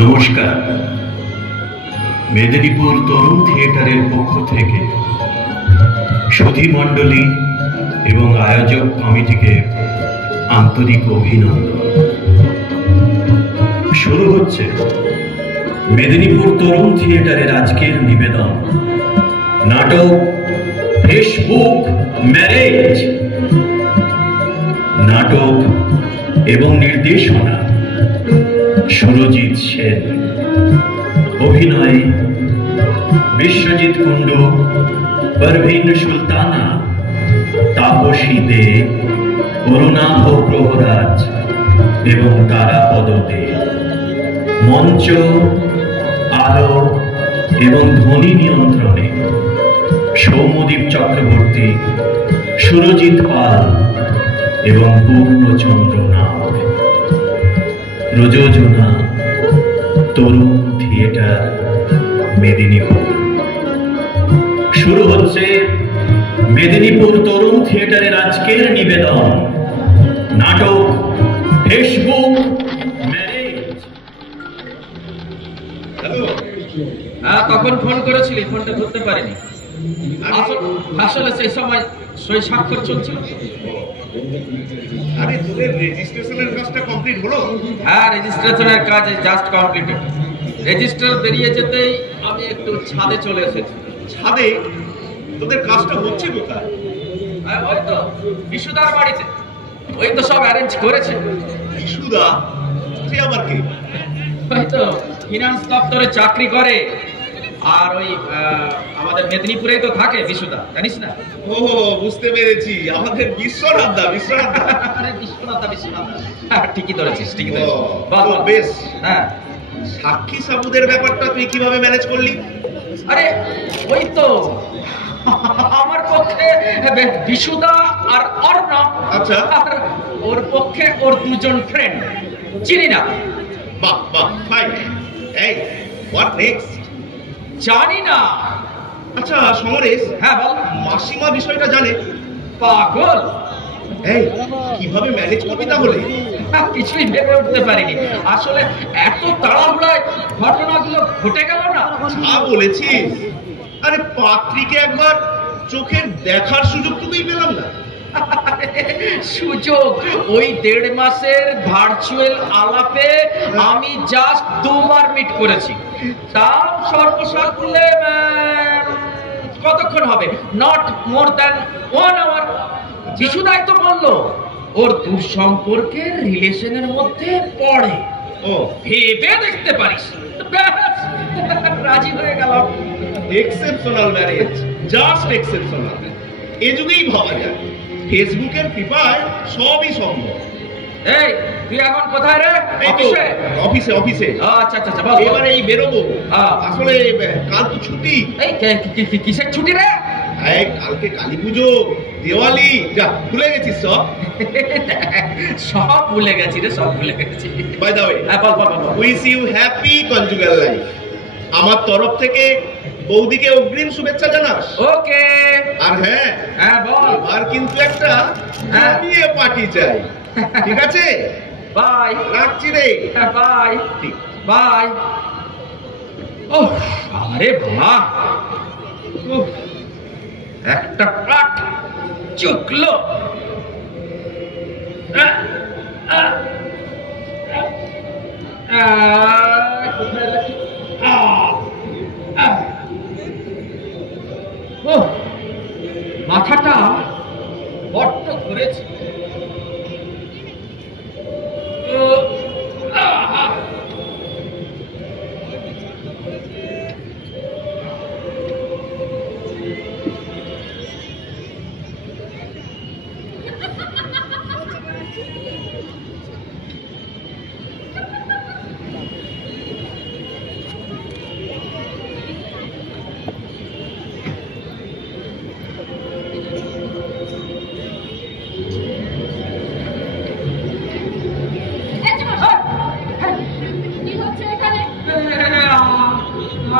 নমস্কার। মেদিনীপুর তরুণ থিয়েটারের পক্ষ থেকে সুধী মণ্ডলী এবং আয়োজক কমিটিকে আন্তরিক অভিনন্দন। শুরু হচ্ছে মেদিনীপুর তরুণ থিয়েটারের আজকের নিবেদন, নাটক ফেসবুক ম্যারেজ। নাটক এবং নির্দেশনা সুরজিৎ সেন, অভিনয় বিশ্বজিৎ কুণ্ডু, পারভিন সুলতানা, তাপসী দে, অরুণাভ প্রহরাজ এবং তারাপদ দে। মঞ্চ, আলো এবং ধ্বনি নিয়ন্ত্রণে সৌম্যদীপ চক্রবর্তী, সুরজিৎ পাল এবং পূর্ণচন্দ্র নাথ। প্রযোজনা তরুণ থিয়েটার, মেদিনীপুর। শুরু হচ্ছে মেদিনীপুর তরুণ থিয়েটারের আজকের নিবেদন, নাটক ফেসবুক ম্যারেজ। হ্যালো। কখন ফোন করেছিলি? ফোনটা ধরতে পারিনি। আসলে সেই সময় সই স্বাক্ষর চলছিল। আরে তোদের রেজিস্ট্রেশনের কাজটা কমপ্লিট হলো? হ্যাঁ, রেজিস্ট্রেশনের কাজ জাস্ট কমপ্লিটেড। রেজিস্টার বেরিয়ে যেতেই আমি একটু ছাদে চলে এসেছি। ছাদে? তোদের কাজটা হচ্ছে কোথায়? ওই তো বিশুদার বাড়িতে। ওই তো সব অ্যারেঞ্জ করেছে। বিশুদা? সে আবার কে? ওই তো ফিনান্স দপ্তরে চাকরি করে, আর ওই আমাদের মেদিনীপুরেই তো থাকে বিশুদা, জানিস না? ও, বুঝতে পেরেছি, আমাদের বিশ্বনাথ দা। আরে বিশ্বনাথ, ঠিকই ধরেছিস, ঠিকই ধরেছিস। বাহ, বেশ। হ্যাঁ, সাক্ষী সাবুদের ব্যাপারটা তুই কিভাবে ম্যানেজ করলি? আরে ওই তো আমার পক্ষে বিশুদা আর অর্ণব, আচ্ছা। আর ওর পক্ষে ওর দুজন ফ্রেন্ড, চিনি না। বাহ, ফাইন। এই, হোয়াট নেক্সট? জানি না। আচ্ছা সমরেশ, হ্যাঁ বল। মাসিমা বিষয়টা জানে? পাগল, এই কিভাবে ম্যানেজ করবি তাহলে? কিছুই ভেবে উঠতে পারিনি। আসলে এত তাড়াহুড়ায় ঘটনাগুলো ঘটে গেল না। যা বলেছিস। আরে পাত্রীকে একবার চোখের দেখার সুযোগটুকুই পেলাম না। সুযোগ ওই 1.5 মাসের ভার্চুয়াল আলাপে আমি জাস্ট 2 বার মিট করেছি। তাও সর্বসাকুল্যে কতক্ষণ হবে? Not more than 1 hour. বিশুদাই তো বললো ওর দূর সম্পর্কের রিলেশনের মধ্যে পড়ে। ও, ভেবে দেখতে পারিস। ব্যাস, রাজি হয়ে গেলাম। Exceptional marriage, just exceptional. এ যুগেই ভাবা যায়, ফেসবুকের কৃপায় সবই সম্ভব। এই তুই এখন কোথায় রে? এই তো, অফিসে। আচ্ছা, বল। এবারে এই বেরোবো। হ্যাঁ। আসলে কাল তো ছুটি। এই কিসের ছুটি রে? এই কালকে কালী পুজো, দেওয়ালি। যা, ভুলে গেছিস সব? সব ভুলে গেছি রে, সব ভুলে গেছি। বাই দ্য ওয়ে, বল। Wish you happy conjugal life. আমার তরফ থেকে বৌদিকে অগ্রিম শুভেচ্ছা জানাস। ওকে। আর হ্যাঁ বল। আর কিন্তু একটা বিয়ে পার্টি চাই, ঠিক আছে? বাই। রাখছি রে। বাই। ঠিক। বাই। ওহ, আরে বাবা, একটা পাট চুকলো। কোথায় রাখি? মাথাটা বড্ড ধরেছে।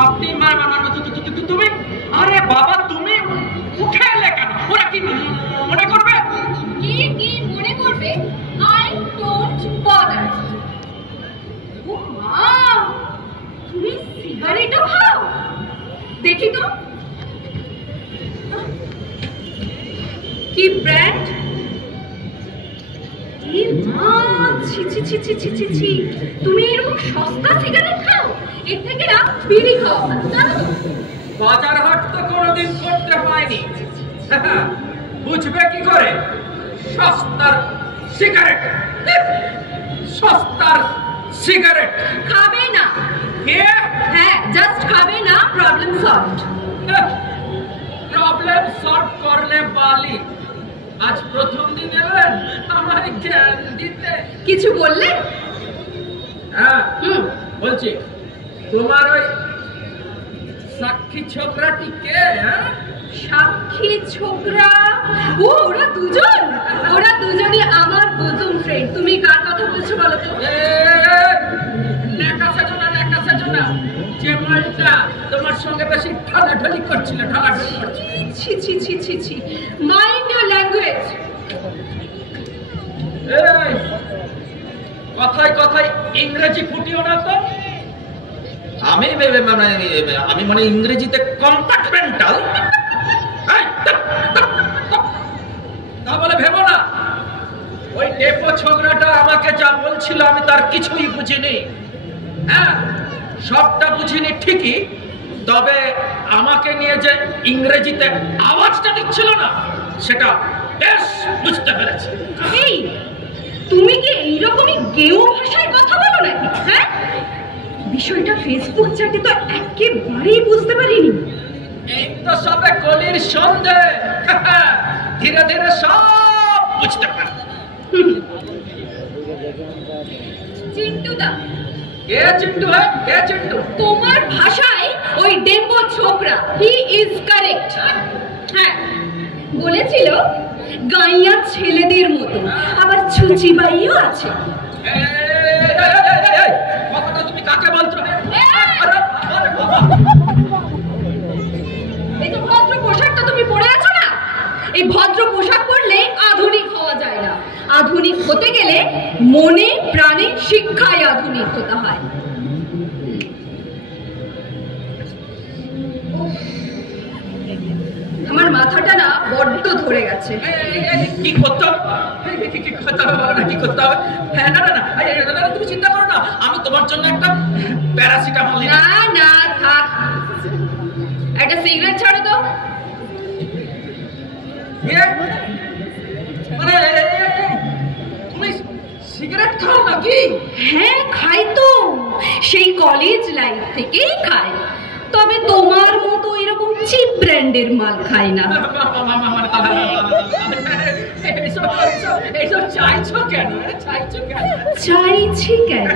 আপনি তুমি? আরে বাবা, তুমি উঠে এলে কেন? ওরা কি মনে করবে? কি মনে করবে? I don't bother. ও মা, এবার এটা খাও, দেখি তো কি ব্র্যান্ড। তুমি এরকম সস্তা সিগারেট খাও? এর থেকে না বিড়ি খাও, জানো তো? বাজার হাট তো কোনোদিন করতে হয়নি, বুঝবে কি করে সস্তার সিগারেট? সস্তার সিগারেট খাবে না? হ্যাঁ, জাস্ট খাবে না, প্রবলেম সলভড। প্রবলেম সলভ করলে বালি। আজ প্রথম দিন এলেন আমায় জ্ঞান দিতে। কিছু বললে? হ্যাঁ বলছি, তোমার ওই সাক্ষী ছোকরাটি কে? সাক্ষী ছোকরা? ও, ওরা দুজনই আমার বোঝুম ফ্রেন্ড। তুমি কার কথা বলছো বলো তো? যে মালটা তোমার সঙ্গে বেশি ঢলাঢলি করছিল, মাইন্ড ইওর ল্যাঙ্গুয়েজ। কথায় কথায় ইংরেজি ফুটিও না তো। আমি মানে ইংরেজিতে কম্পার্টমেন্টাল, তা বলে ভেবো না। ওই ডেপো ছোকরাটা আমাকে যা বলছিল আমি তার কিছুই বুঝিনি। হ্যাঁ, সবটা বুঝিনি ঠিকই, তবে আমাকে নিয়ে যে ইংরেজিতে আওয়াজটা দিচ্ছিল না সেটা বেশ বুঝতে পেরেছি। এই, তুমি কি এইরকমই গেও ভাষায় কথা বলো নাকি? হ্যাঁ, বিষয়টা ফেসবুক চ্যাটে তো একেবারেই বুঝতে পারিনি। এই তো সবে কলির সন্ধে, ধীরে ধীরে সব বুঝতে পারি। চিন্টুদা। কে চিন্টু? কে চিন্টু? তোমার ভাষায় ওই ডেম্বো ছোকরা, হি ইজ কারেক্ট। হ্যাঁ, বলেছিল গাইয়া ছেলেদের মতো, আবার ছুচিবাইও আছে। কথাটা তুমি কাকে বলছো? এই যে ভদ্র পোশাকটা তুমি পরে আছো না, এই ভদ্র পোশাক পরলে আধুনিক হওয়া যায় না। আধুনিক হতে গেলে মনে প্রাণে শিক্ষায় আধুনিক হতে হয়। আমার মাথাটা না বড্ড ধরে গেছে। কি করতে হবে? কি করতে হবে? হ্যাঁ, না তুমি চিন্তা করো না, আমি তোমার জন্য একটা প্যারাসিটামল। না থাক, একটা সিগারেট ছাড়ো তো। মানে তুমি সিগারেট খাও নাকি? হ্যাঁ, খাই তো, সেই কলেজ লাইফ থেকেই খাই। তবে তোমার মতো এরকম চিপ ব্র্যান্ডের মাল খাই না। চাইছি কেন?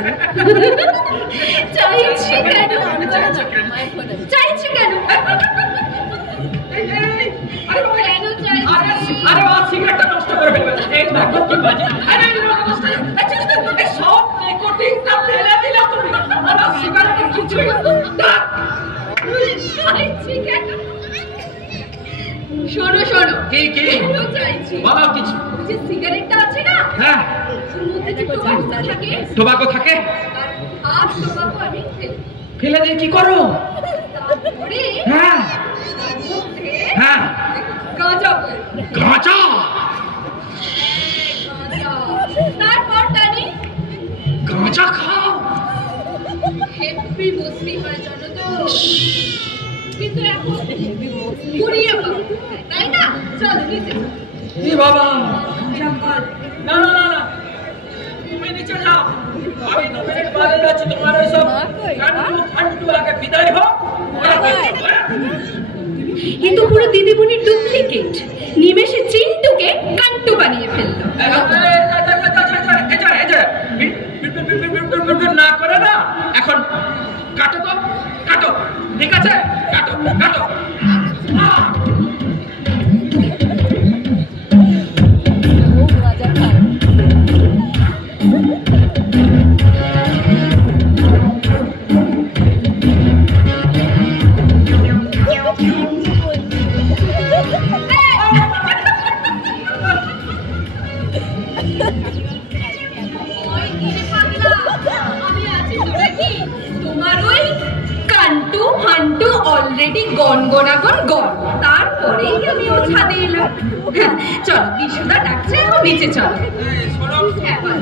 সিগারেটটা নষ্ট করে ফেলবে। সব নিকোটিনটা ফেলে দিলে তুমি। সিগারেটের কিছুই শোনো কি চাইছি, বলো কিছু। যে সিগারেটটা আছে না, হ্যাঁ, ওর মধ্যে যে টোবাকো থাকে, আর টোবাকো আমি ফেলে দিয়ে কি করো? তারপরে হ্যাঁ হ্যাঁ, গাঁজা। তারপর টানি গাঁজা খাও। হেভি মস্তি হয়, জানো তো? কিন্তু এখন কুড়িয়ে পাবো, তাই না? চলো নিচে। বাবা, না তুমি নিচে যাও, আমি 2 মিনিট বাদে যাচ্ছি। তোমার ওইসব ফান্টু আগে বিদায় হোক। কিন্তু পুরো দিদিমণির ডুপ্লিকেট, নিমেষে চিন্টুকে কান্টু বানিয়ে ফেললো। না করে না, এখন কাটো তো, কাটো, ঠিক আছে? কাটো। আমি আছি তো নাকি তোমার ওই কান হান্টু হান্টু অলরেডি গনগনাগন গন, তারপরেই আমি ও ছাদে এলাম। চলো বিশুদা ডাকছে, এখন নিচে চলো। হ্যাঁ বল।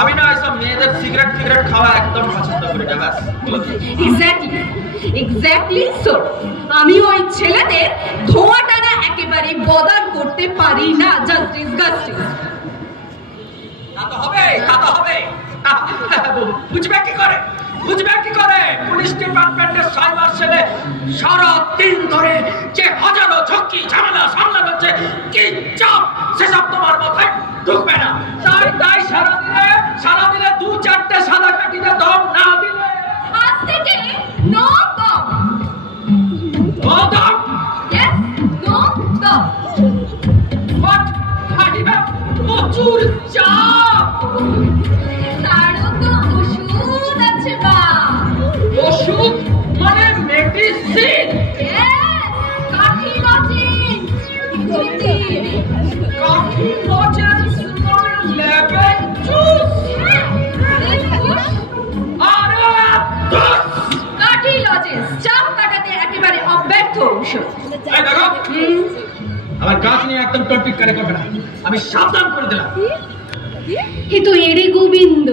আমি না এসব মেয়েদের সিগারেট ফিগারেট খাওয়া একদম পছন্দ করি না, ব্যাস। Exactly so. আমি ওই ছেলেদের ধোঁয়া টানা একেবারে বদার করতে পারি না, জাস্ট ডিসগাস্টিং। তা তো হবে, তা তো হবে। বুঝবে কি করে, বুঝবে কি করে? পুলিশ ডিপার্টমেন্টের সাইবার সেলে সারা দিন ধরে যে হাজারো ঝক্কি ঝামেলা সামলানো হচ্ছে, কি চাপ, সেসব তোমার মাথায় ঢুকবে না। তাই সারাদিনে 2-4টে সাদা কাঠিতে দম না দিলে আজ থেকে নো দম। নো দম? ইয়েস, নো দম। বাট আই হ্যাভ প্রচুর চাপ। তারও তো ওষুধ আছে মা। ওষুধ মানে মেডিসিন? ইয়েস, কাঠি লজেন্স। কফি লজেন্স নয়, লেমন জুস। আরে দস কাঠি লজেন্স চাপ কাটাতে একেবারে অব্যর্থ ঔষধ। এই দেখো, আমার গাছ নিয়ে একদম টপিক কারে করবে না, আমি সাবধান করে দিলাম। কিন্তু এরে গোবিন্দ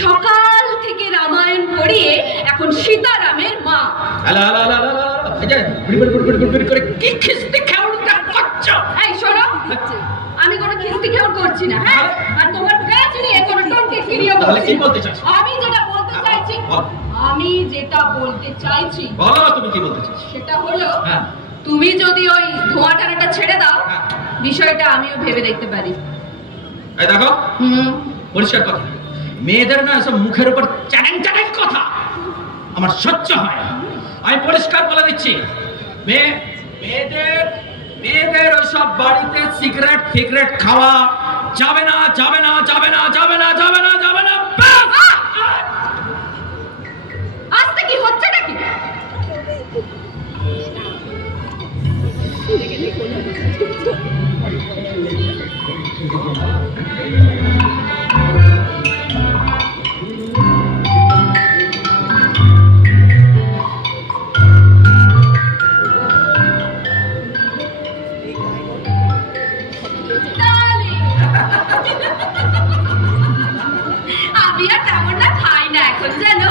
সকাল থেকে রামায়ণ পড়িয়ে এখন সীতারামের মা। এই যে বিড়বিড় করে কি খিস্তি খেউড়টা করছো? এই শোনো, আমি কোনো খিস্তি খেউড় করছি না, হ্যাঁ? আর তোমার গাছ নিয়ে কোনো টনকে ফিরিয়ে তাহলে কি বলতে চাইছো? আমি যেটা বলতে চাইছি, বলো তুমি কি বলতে চাইছো। সেটা হলো হ্যাঁ, তুমি যদি ওই ধোঁয়া টানাটা ছেড়ে দাও, হ্যাঁ। বিষয়টা আমিও ভেবে দেখতে পারি। এই দেখো, পরিষ্কার কথা, মেয়েদের না সব মুখের উপর চ্যালেঞ্জ কথা আমার সহ্য হয় না। আমি পরিষ্কার বলে দিচ্ছি, মেয়েদের ওইসব বাড়িতে সিগারেট ফিগারেট খাওয়া যাবে না, যাবে না, যাবে না, যাবে না, যাবে না, যাবে না। আজকে কি হচ্ছে নাকি? আমি আর তেমন না খাই না এখন, জানো?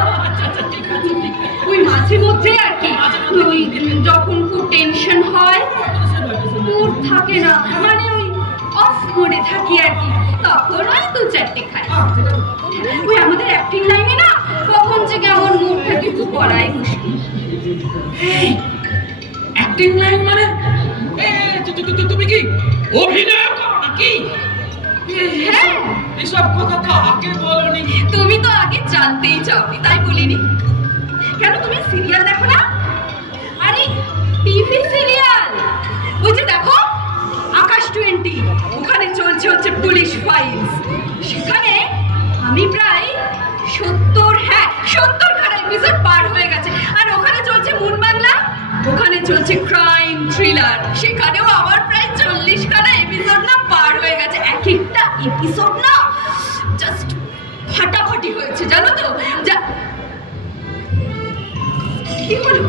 ওই মাঝে মধ্যে আর কি, ওই যখন খুব টেনশন হয়, মুড থাকে না, মানে ওই অফ মোডে থাকি আর কি, তখন ওই 2-4টে খাই। ওই আমাদের অ্যাক্টিং লাইনে না কখন যে কেমন মুড থাকে একটু পড়াই মুশকিল। অ্যাক্টিং লাইন মানে তুমি কি অভিনয় করো নাকি? হ্যাঁ, এসব কথা তো আগে বলোনি। তুমি তো আগে জানতেই চাওনি, তাই বলিনি। কেন তুমি সিরিয়াল দেখো না? আরে টিভি সিরিয়াল, ওই যে দেখো আকাশ 20, ওখানে চলছে হচ্ছে পুলিশ ফাইলস। সেখানে আমি প্রায় 70 খানা এপিসোড পার হয়ে গেছে। আর ওখানে চলছে মুন বাংলা, ওখানে চলছে ক্রাইম থ্রিলার, সেখানেও আমার প্রায় 40 খানা এপিসোড না পার হয়ে গেছে। এক একটা এপিসোড না জাস্ট ফাটাফাটি হয়েছে, জানো তো? কি হলো?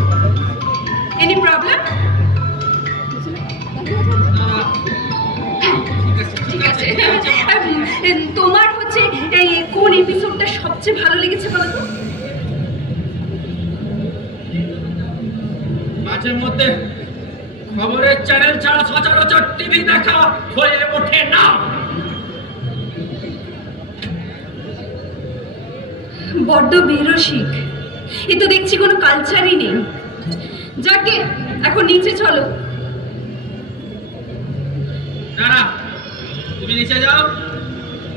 Any problem? ঠিক আছে। তোমার হচ্ছে এই কোন এপিসোডটা সবচেয়ে ভালো লেগেছে বলো তো? মাঝে মধ্যে খবরের চ্যানেল ছাড়া সচরাচর টিভি দেখা হয়ে ওঠে না। বড্ড বেরসিক, এ তো দেখছি কোনো কালচারই নেই। যাকে এখন নিচে চলো। না, তুমি নিচে যাও,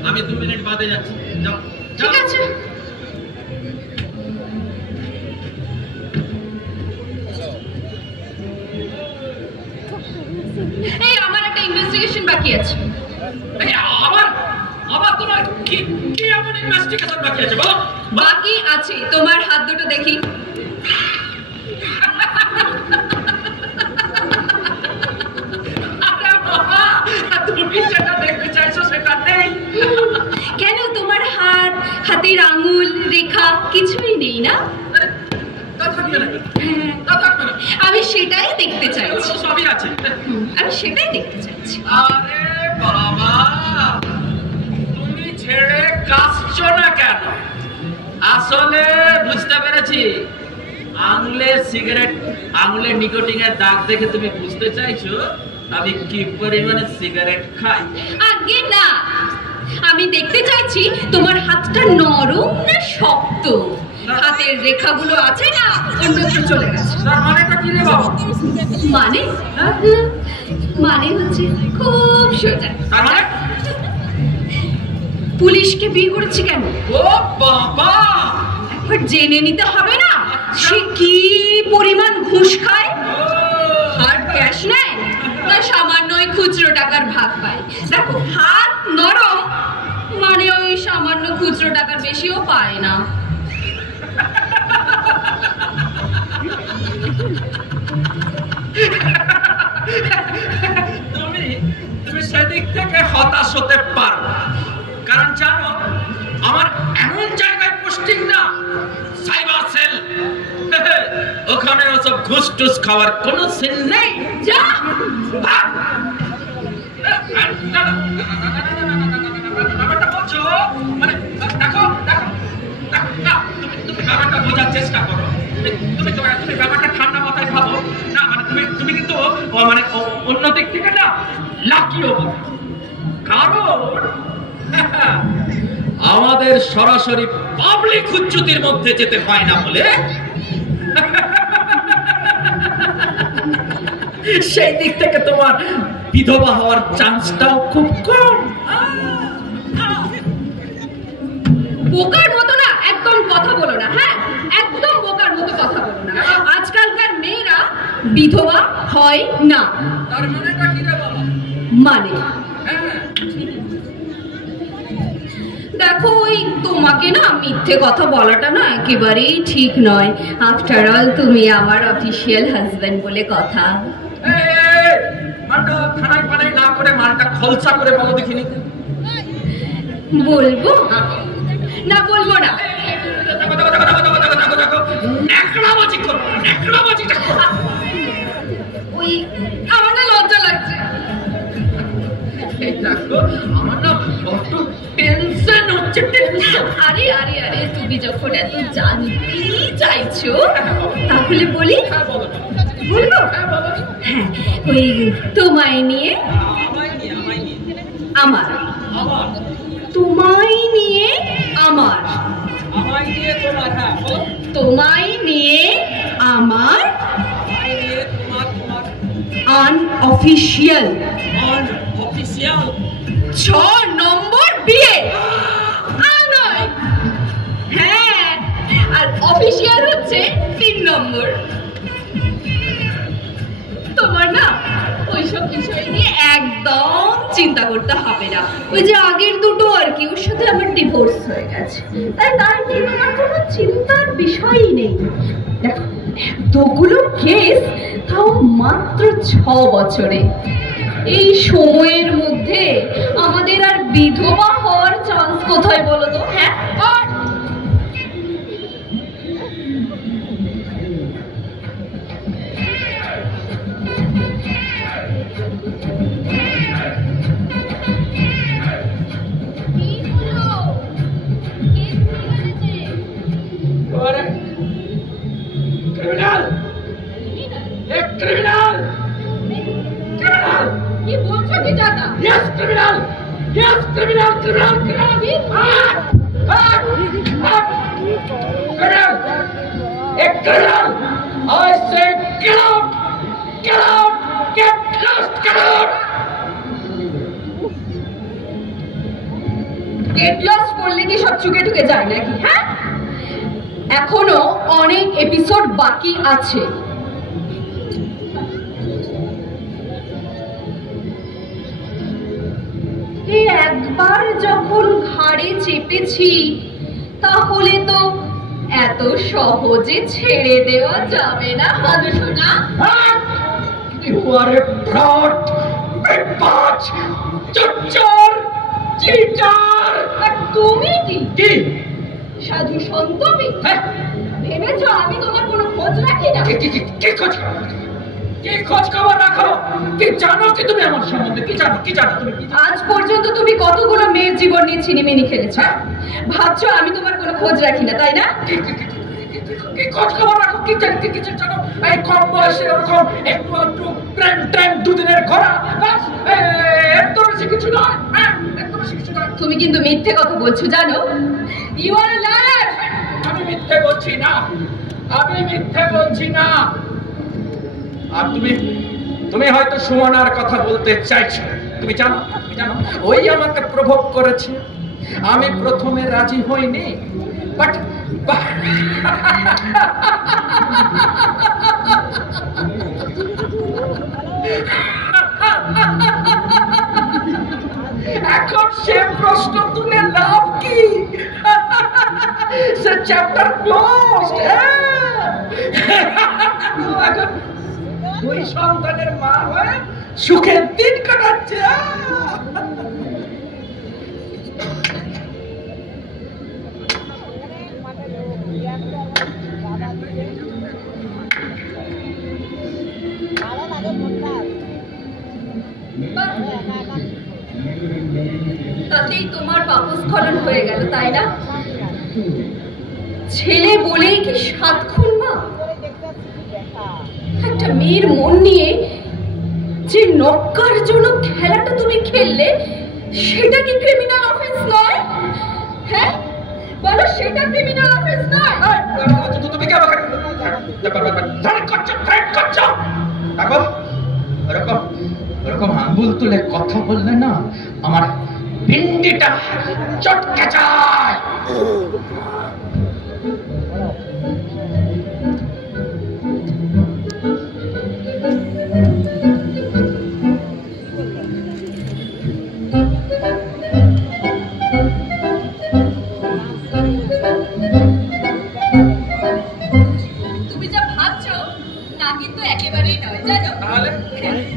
আমি 2 মিনিট বাদে যাচ্ছি। যাও, ঠিক আছে। এই আমার একটা ইনভেস্টিগেশন বাকি আছে। এই আবার তোমার কি এমন ইনভেস্টিগেশন বাকি আছে বলো? বাকি আছে, তোমার হাত দুটো দেখি। তুমি যেটা দেখতে চাইছো সেটা নেই। কেন, তোমার হাতের আঙুল রেখা কিছুই নেই না? কথা থাকবে না, তা থাকবে না। আমি সেটাই দেখতে চাইছি। সবই আছে। আমি সেটাই দেখতে চাইছি। আরে বাবা, তুমি ছেড়ে কাঁদছো না কেন? আসলে বুঝতে পেরেছি, আঙুলে নিকোটিনের দাগ দেখে তুমি বুঝতে চাইছো আমি কি পরিমাণে সিগারেট খাই। আগে না, আমি দেখতে চাইছি তোমার হাতটা নরম না শক্ত। হাতের রেখাগুলো আছে না অন্যত্র চলে গেছে। তার মানেটা কি রে বাবা? মানে মানে হচ্ছে খুব সোজা। তার মানে পুলিশকে বিয়ে করেছি কেন? ও বাবা, একবার জেনে নিতে হবে না সে কি পরিমাণ ঘুষ খায়, হার্ড ক্যাশ নেয় না সামান্য ওই খুচরো টাকার ভাগ পায়। দেখো, হাত নরম মানে ওই সামান্য খুচরো টাকার বেশিও পায় না। তুমি সেদিক থেকে হতাশ হতে পারো, কারণ জানো আমার এমন জায়গায় পোস্টিং না, সাইবার সেল। ওখানে ওসব ঘুষ টুস খাওয়ার কোনো সিন নেই। যা ব্যাপারটা বলছো মানে দেখো দেখো না, তুমি ব্যাপারটা বোঝার চেষ্টা করো। তুমি ব্যাপারটা ঠান্ডা মাথায় ভাবো না, মানে তুমি কিন্তু মানে অন্য দিক থেকে না লাকিও বলো, কারণ আমাদের সরাসরি পাবলিক হুজ্জুতির মধ্যে যেতে হয় না বলে সেই দিক থেকে তোমার বিধবা হওয়ার চান্সটাও খুব কম। বোকার মতো না একদম কথা বলো না। হ্যাঁ, একদম বোকার মতো কথা বলো না। আজকালকার মেয়েরা বিধবা হয় না। তার মানেটা কি রে বাবা? মানে দেখো, ওই তোমাকে না মিথ্যে কথা বলাটা না একেবারেই ঠিক নয়। আফটার অল তুমি আমার অফিসিয়াল হাজবেন্ড বলে কথা। মালটা খানায় পানায় না করে মালটা খলসা করে বলো দেখিনি। বলবো না বলবো না? ওই আমার না লজ্জা লাগছে। আমার না বড্ড টেনশন হচ্ছে, টেনশন। আরে আরে আরে, তুমি যখন এত জানতেই চাইছো তাহলে বলি। বলবো? হ্যাঁ, ওই তোমায় নিয়ে আমার, তোমায় নিয়ে আমার, তোমায় নিয়ে আমার আনঅফিশিয়াল 6 নম্বর বিয়ে। নয়, হ্যাঁ, আর অফিশিয়াল হচ্ছে 3 নম্বর। তোমার না ওইসব বিষয় নিয়ে একদম চিন্তা করতে হবে না। ওই যে আগের দুটো আর কি, ওর সাথে আমার ডিভোর্স হয়ে গেছে, তাই নিয়ে তোমার কোনো চিন্তার বিষয়ই নেই। দেখো, এতগুলো কেস, তাও মাত্র 6 বছরে। এই সময়ের মধ্যে আমাদের আর বিধবা হওয়ার চান্স কোথায় বলো তো? হ্যাঁ, কি বলছো কি দাদা? Yes, criminal! Yes, criminal! Criminal! Criminal! Criminal! A criminal! I say get out! Get out! Get lost! Get out! Get lost করলে কি সব চুকে টুকে যায় নাকি? হ্যাঁ, এখনো অনেক এপিসোড বাকি আছে। এই একবার যখন ঘাড়ে চেপেছি তাহলে তো এত সহজে ছেড়ে দেওয়া যাবে না। হাদু সোনা, You are a fraud! Bitch! Chachar! Cheater! আর তুমি কি কি? সাধু সন্তবি? ভেবেছ আমি তোমার কোনো খোঁজ কি খোঁজ খবর রাখো? কি জানো কি তুমি আমার সম্বন্ধে? কি জানো তুমি? আজ পর্যন্ত তুমি কতগুলো মেয়ের জীবন নিয়ে ছিনিমিনি খেলেছো? ভাবছো আমি তোমার কোনো খোঁজ রাখি না, তাই না? কি খোঁজ খবর রাখো? কি জানো? এই কম বয়সে ওরকম একটু প্রেম টাইম দুদিনের ঘোরা, বাস, এত বেশি কিছু নয়। এত বেশি কিছু নয়। তুমি কিন্তু মিথ্যে কথা বলছো, জানো? You are a liar. আমি মিথ্যে বলছি না। আর তুমি হয়তো সুমনার কথা বলতে চাইছো। তুমি জানো ওই আমাকে প্রভোগ করেছে। আমি প্রথমে রাজি হইনি, বাট এখন সে প্রশ্ন তুলে লাভ কি? সে চ্যাপ্টার ক্লোজড। এখন দুই সন্তানের মা হয়ে সুখের দিন কাটাচ্ছে। তাতেই তোমার পাপস্খলন হয়ে গেল, তাই না? ছেলে বলেই কি 7 খুন মা? একটা মেয়ের মন নিয়ে যে নক্কারজনক খেলাটা তুমি খেললে, সেটা কি ক্রিমিনাল অফেন্স নয়? হ্যাঁ বলো, সেটা ক্রিমিনাল অফেন্স নয়? তুমি কি আমাকে করছো? এরকম আঙ্গুল তুলে কথা বললে না আমার পিন্ডিটা চটকে যায়। তুমি যা ভাবছো তা কিন্তু একেবারেই নয়, জানো?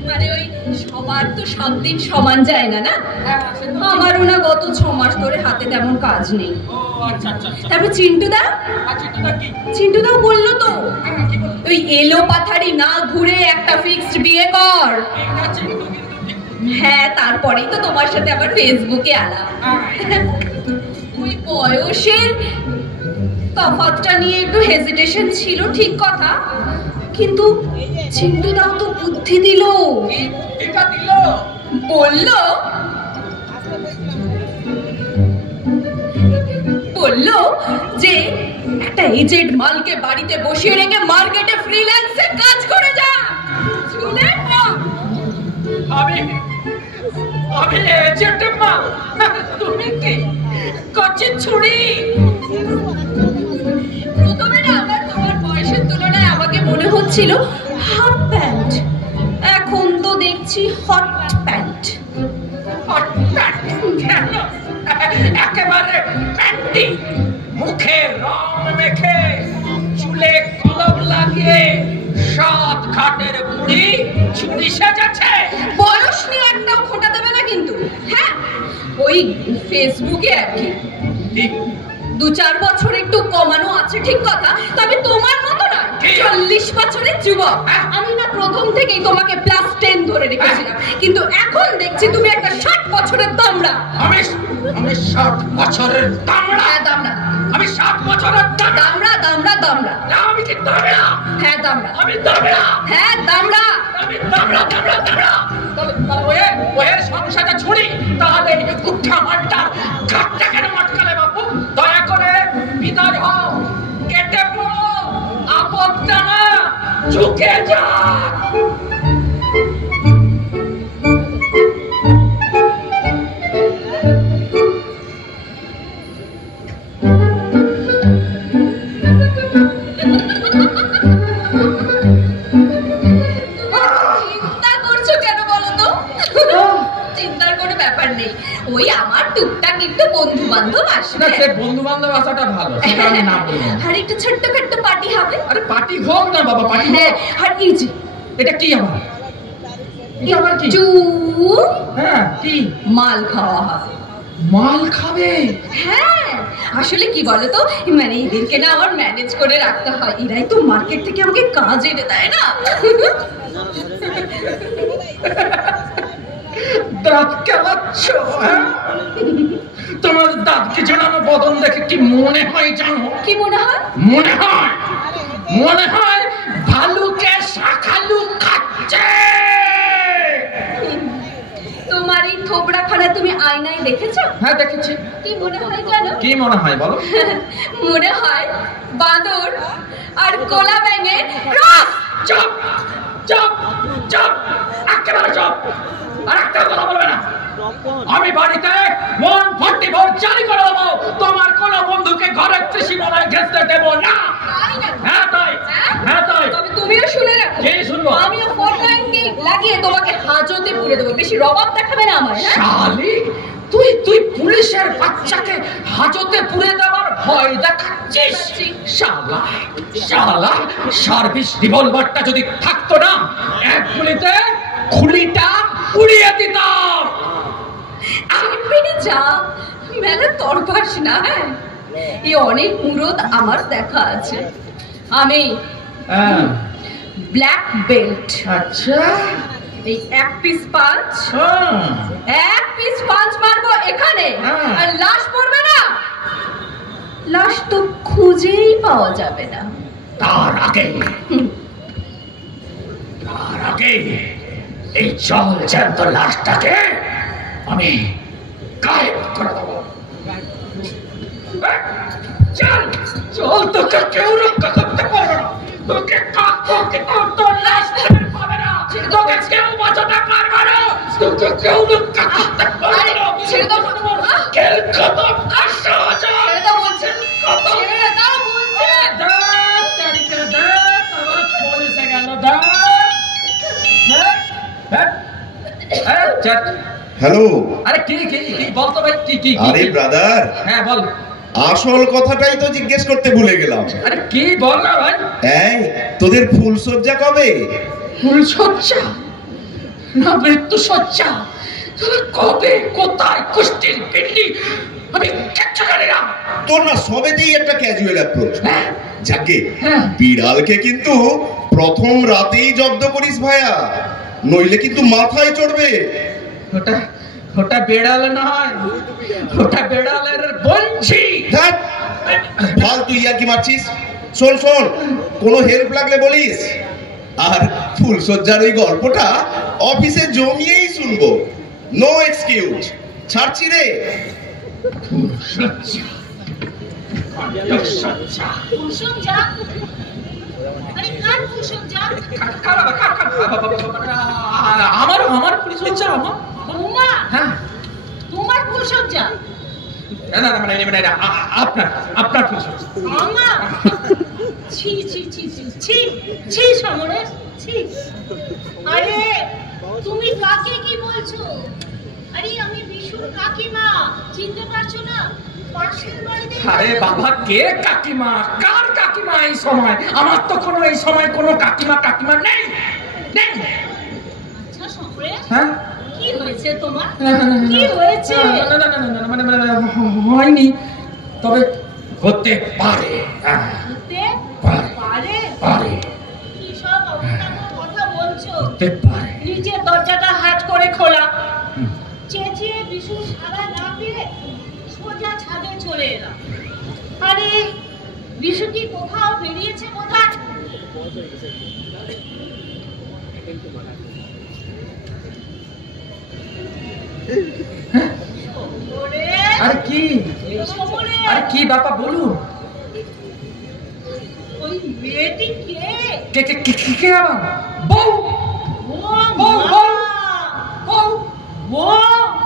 মানে ওই সবার তো সব দিন সমান যায় না, না? আমারও না গত 6 মাস ধরে হাতে তেমন কাজ নেই। তারপর চিন্টুদাও বললো তো ওই এলো পাথারি না ঘুরে একটা ফিক্সড বিয়ে কর। হ্যাঁ, তারপরেই তো তোমার সাথে আবার ফেসবুকে আলাপ। ওই বয়সের তফাৎটা নিয়ে একটু হেজিটেশন ছিল, ঠিক কথা, কিন্তু চিন্টুদাও তো বুদ্ধি দিল। বললো যে একটা এজেন্ট মালকে বাড়িতে বসিয়ে রেখে মার্কেটে ফ্রিল্যান্সে কাজ করে যা। আমি এজেন্ট মাল? তুমি কি কচি ছুরি? প্রথমে না আমার তোমার বয়সের তুলনায় আমাকে মনে হচ্ছিল হাফ প্যান্ট, এখন তো দেখছি হট প্যান্ট। একেবারে প্যান্টি, মুখে রং মেখে, চুলে কলম লাগিয়ে 7 ঘাটের বুড়ি ছুরি সেজেছে। বয়স নিয়ে একটাও খোঁটা দেবে না কিন্তু। হ্যাঁ, ওই ফেসবুকে আর কি 2-4 বছর একটু কমানো আছে, ঠিক কথা, তবে তোমার মতো না 40 বছরের যুবক। আমি না প্রথম থেকেই তোমাকে +10 ধরে রেখেছিলাম, কিন্তু এখন দেখছি তুমি একটা 60 বছরের দামড়া। আমি 60 বছরের দামড়া? হ্যাঁ দামড়া। আমি 60 বছরের দামড়া। আমি কি দামড়া? হ্যাঁ দামড়া। আমি দামড়া? হ্যাঁ দামড়া। আমি দামড়া। ওয়ে সংসারে ছুরি, তাহলে কুঠা মারটা ঘাটটা কেন মাটকালে বাবু? দয়া করে বিদায় হও, কেটে পড়ো, আপদটা না ঝুঁকে যা। ওই আমার টুকটাক একটু বন্ধু বান্ধব আসবে। সে বন্ধু বান্ধব আসাটা ভালো, সেটা আমি না বলবো। আর একটু ছোট্ট পার্টি হবে। আরে পার্টি হোক না বাবা, পার্টি হোক। আর এই যে এটা কি আমার? এটা আবার কি? হ্যাঁ, কি? মাল খাওয়া হবে। মাল খাবে? হ্যাঁ, আসলে কি বলতো, মানে এদেরকে না আমার ম্যানেজ করে রাখতে হয়, এরাই তো মার্কেট থেকে আমাকে কাজ এনে দেয় না। দাঁত কেলাচ্ছ? তোমার দাঁত কি জানানো বদন দেখে কি মনে হয় জানো? কি মনে হয়? মনে হয় ভালুকে শাখালু খাচ্ছে। তোমার এই থোবড়াখানা তুমি আয়নায় দেখেছো? হ্যাঁ দেখেছি। কি মনে হয় জানো? কি মনে হয় বলো? মনে হয় বাঁদর আর কোলা ব্যাঙের ক্রস। চুপ চুপ চুপ, একেবারে চুপ, আর একটা কথা বলবে না। আমি বাড়িতে 144 জারি করে দেবো, তোমার কোন বন্ধুকে ঘরের ত্রিসীমানায় ঘেঁচতে দেব না। হ্যাঁ তাই, হ্যাঁ তাই। তবে তুমিও শুনে রাখো। কে শুনবো? আমিও 490 লাগিয়ে তোমাকে হাজতে পুরে দেবো, বেশি রবাব দেখাবে না আমার। শালি, তুই পুলিশের বাচ্চাকে হাজতে পুরে দেওয়ার ভয় দেখাচ্ছিস? শালা সার্ভিস রিভলভারটা যদি থাকতো না, এক গুলিতে খুলিটা উড়িয়ে দিতাম। চিপিনি যা, মেলা তরপাস না। হ্যাঁ, এই অনেক মুরদ আমার দেখা আছে। আমি ব্ল্যাক বেল্ট। আচ্ছা, এই এক পিস পাঁচ মারবো এখানে, আর লাশ পড়বে না। লাশ তো খুঁজেই পাওয়া যাবে না। তার আগে এই জল জ্যান্ত লাশটাকে আমি গায়েব করে দেবো। চল, তোকে কেউ রক্ষা করতে পারবে না। তোকে তোর লাশ টের পাবে না। তোকে কেউ বাঁচাতে পারবে না। তোকে কেউ রক্ষা করতে পারবে না। ছেড়ে দাও, কেউ কত কষ্ট আছে। ছেড়ে দাও বলছে, ছেড়ে দাও বলছে। হ্যালো। আরে কি বলতো ভাই? কি? আরে ব্রাদার, হ্যাঁ বল। আসল কথাটাই তো জিজ্ঞেস করতে ভুলে গেলাম। আরে কি বল না ভাই? এই তোদের ফুলসজ্জা কবে? ফুলসজ্জা না মৃত্যু সজ্জা? কবে, কোথায়, কুষ্টির পিল্লি, আমি কিচ্ছু জানি না। তোর না সবেতেই একটা ক্যাজুয়াল অ্যাপ্রোচ। যাকে হ্যাঁ। বিড়ালকে কিন্তু প্রথম রাতেই জব্দ করিস ভাইয়া, নইলে কিন্তু মাথায় চড়বে। ওটা বেড়াল নয়, ওটা বেড়ালের বঞ্চি। ধ্যাৎ, ফালতু ইয়ার্কি মারছিস। শোন, কোনো হেল্প লাগলে বলিস। আর ফুলসজ্জার ওই গল্পটা অফিসে জমিয়েই শুনবো। No excuse. ছাড়ছি রে। আমার ফুলসজ্জা? হ্যাঁ, তোমার ফুলসজ্জা? না আপনার ফুলসজ্জা। ছি সমরে, ছি। আরে তুমি কাকে কি বলছো? আরে আমি বিশুর কাকিমা, চিনতে পারছো না? পাশের বাড়িতে। আরে বাবা, কে কাকিমা? কার কাকিমা এই সময়? আমার তো কোনো এই সময় কোনো কাকিমা নেই। আচ্ছা সমরে, হ্যাঁ, কি হয়েছে তোমার? কি হয়েছে? মানে হয়নি, তবে হতে পারে। হতে পারে। কি সব অবস্থার কথা বলছো? হতে পারে। নিচের দরজাটা হাত করে খোলা। চেঁচিয়ে বিশু সারা না পেয়ে সোজা ছাদে চলে এলাম। আরে বিশু কি কোথাও বেরিয়েছে কোথায়? আরে কি? আরে কি বাবা বলুন। ওই মেয়েটি কে? কে আবার? বউ।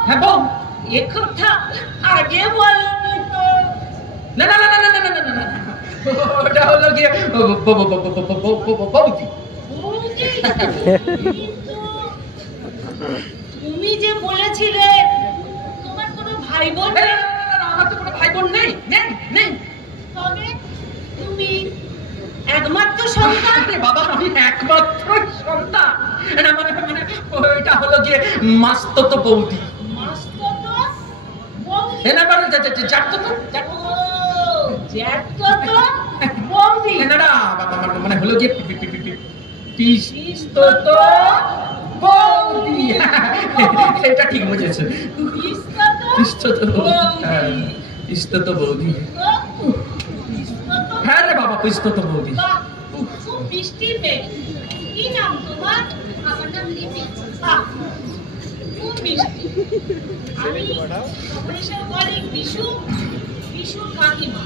হ্যাঁ বউ। এ কথা আগে বলনি তো। না, ওটা হলো গিয়ে বৌদি। তুমি যে বলেছিলে তোমার কোনো ভাই বোন নেই। আমার তো কোনো ভাই বোন নেই। তবে তুমি একমাত্র সন্তান। বাবা, আমি একমাত্র সন্তান। মানে ওইটা হলো গিয়ে মাস্তুতো বৌদি। মাস্তুতো বৌদি? জানতো তো? জ্যাঠতো তো বৌদি। না না মানে হলো যে পিস্তো তো বৌদি। এটা ঠিক বুঝেছো, পিস্তো তো পিস্তো তো বৌদি। হ্যাঁ রে বাবা, পিস্তো তো বৌদি। খুব মিষ্টি মেয়ে। কি নাম তোমার? আমার নাম লিপি। খুব মিষ্টি। আমি সমরেশের বাড়ি বিশু, বিশুর কাকিমা।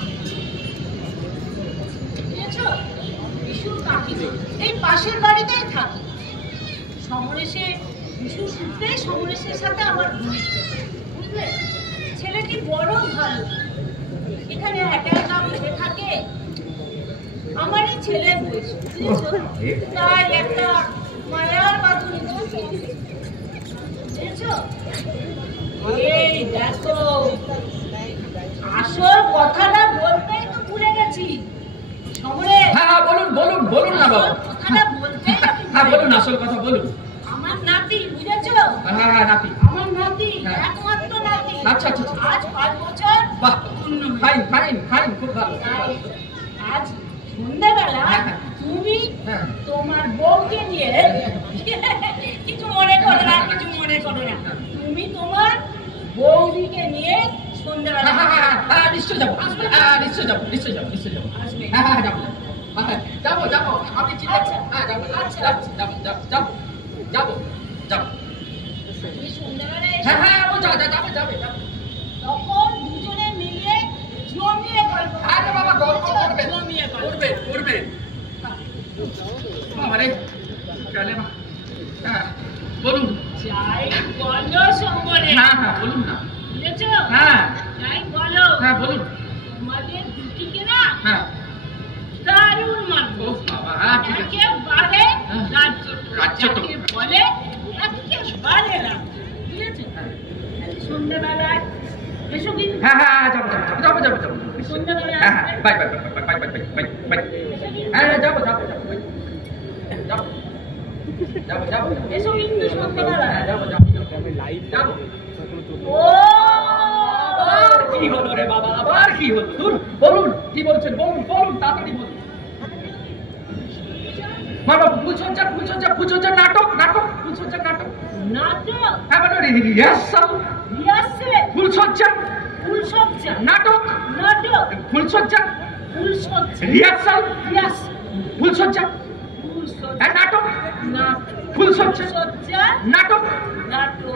বুঝেছো? বিশুর কাকিমা এই পাশের বাড়িতেই থাকি। সমরেশে বিশু সূত্রে সমরেশের সাথে আমার ঘনিষ্ঠ, বুঝলে? ছেলেটি বড় ভালো, এখানে একা একা বসে থাকে। আমারই ছেলে বয়স, বুঝেছো? তাই একটা মায়ার বাঁধুনি বুঝেছো? এই দেখো, আসল কথাটা বলতেই তো ভুলে গেছি। সমরেশ, হ্যাঁ বলুন বলুন বলুন না বাবা। কথাটা বলতে হ্যাঁ বলুন, আসল কথা বলুন। আমার নাতি, বুঝেছো? হ্যাঁ হ্যাঁ নাতি। আমার নাতি, হ্যাঁ। একমাত্র নাতি। আচ্ছা আচ্ছা আচ্ছা। আজ 5 বছর বাহ, পূর্ণ হয়েছে। ফাইন ফাইন ফাইন, খুব ভালো। তাই আজ সন্ধ্যাবেলা হ্যাঁ, হ্যাঁ। তুমি হ্যাঁ। তোমার বউকে নিয়ে, কিছু মনে করো না, কিছু মনে করো না, তুমি তোমার বৌদিকে নিয়ে সন্ধ্যাবেলা হ্যাঁ হ্যাঁ হ্যাঁ নিশ্চয় যাবো, নিশ্চয় যাবো, নিশ্চয় যাবো, নিশ্চয় যাবো। আসবে। হ্যাঁ হ্যাঁ যাবো যাবো যাবো, আপনি চিন্তা আচ্ছা। হ্যাঁ যাবো আচ্ছা। যাবো যাবো যাবো যাবো যাবো যাবো। তুমি সন্ধ্যাবেলা এসে হ্যাঁ হ্যাঁ যাবে যাবে যাবে যাবে। তখন দুজনে মিলে জমিয়ে গল্প করবে। আরে বাবা, গল্প করবে জমিয়ে গল্প করবে করবে। বাবারে চলে মা। হ্যাঁ বলুন। যাই বলো সম্বরে, হ্যাঁ হ্যাঁ বলুন না। বুঝেছো? হ্যাঁ যাই বলো, হ্যাঁ বলুন। তোমাদের দুটিকে না হ্যাঁ দারুণ মানবো। ও বাবা, হ্যাঁ ঠিক আছে। একেবারে হ্যাঁ। রাজ্য রাজ্য তো। যাকে বলে একেবারে রাজ্য, বুঝেছো? সন্ধ্যাবেলায় এসো কিন্তু। হ্যাঁ হ্যাঁ যাবো যাবো যাবো যাবো যাবো। সন্ধ্যাবেলায় হ্যাঁ হ্যাঁ আসবে। Bye bye bye bye bye bye bye bye. হ্যাঁ হ্যাঁ যাবো যাবো যাবো বাই। যাবো যাবো যাবো এসো কিন্তু সন্ধ্যাবেলায়। হ্যাঁ যাবো যাবো যাবো। ও আবার কি হলো রে বাবা, আবার কি হলো? দূর, বলুন কি বলছেন, বলুন বলুন তাড়াতাড়ি বলুন। বাবা ফুলসজ্জা নাটক নাটক, ফুলসজ্জা নাটক। নাটক, হ্যাঁ মানে রিহার্সাল, রিহার্সেল, ফুলসজ্জা ফুলসজ্জা, নাটক, নাটক, ফুলসজ্জা ফুলসজ্জা, রিহার্সাল, রিহার্সেল, ফুলসজ্জা ফুলসজ্জা, হ্যাঁ নাটক, নাটক, ফুলসজ্জা ফুলসজ্জা, নাটক। নাটক।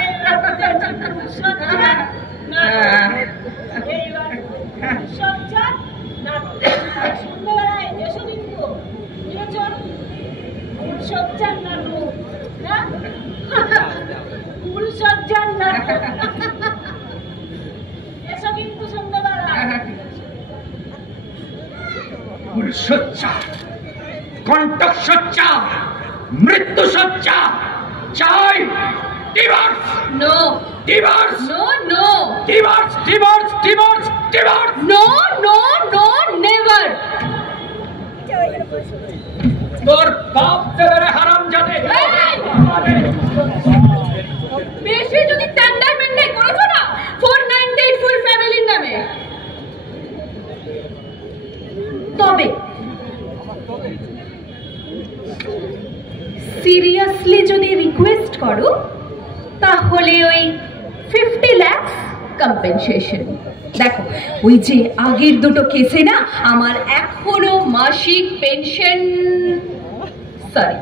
এইবার ফুলসজ্জা, নাটক। এইবার ফুলসজ্জা, নাটক। সন্ধ্যাবেলায় এসো কিন্তু, বুঝেছো? ফুলসজ্জার নাটক, না? ফুলসজ্জার নাটক। এসো কিন্তু সন্ধ্যাবেলায়। ফুলসজ্জা, কণ্ঠসজ্জা, মৃত্যুসজ্জা, চাই divorce no divorce no no divorce divorce divorce divorce. No no no never. তোর বাপ দেবে হারামজাদে। বেশি যদি টেন্ডার মেন্ডাই করেছো না 498 ফুল ফ্যামিলির নামে, তবে সিরিয়াসলি যদি রিকোয়েস্ট করো তাহলে ওই 50 লাখ কম্পেনসেশন। দেখো ওই যে আগের দুটো কেসে না আমার এখনো মাসিক পেনশন, সরি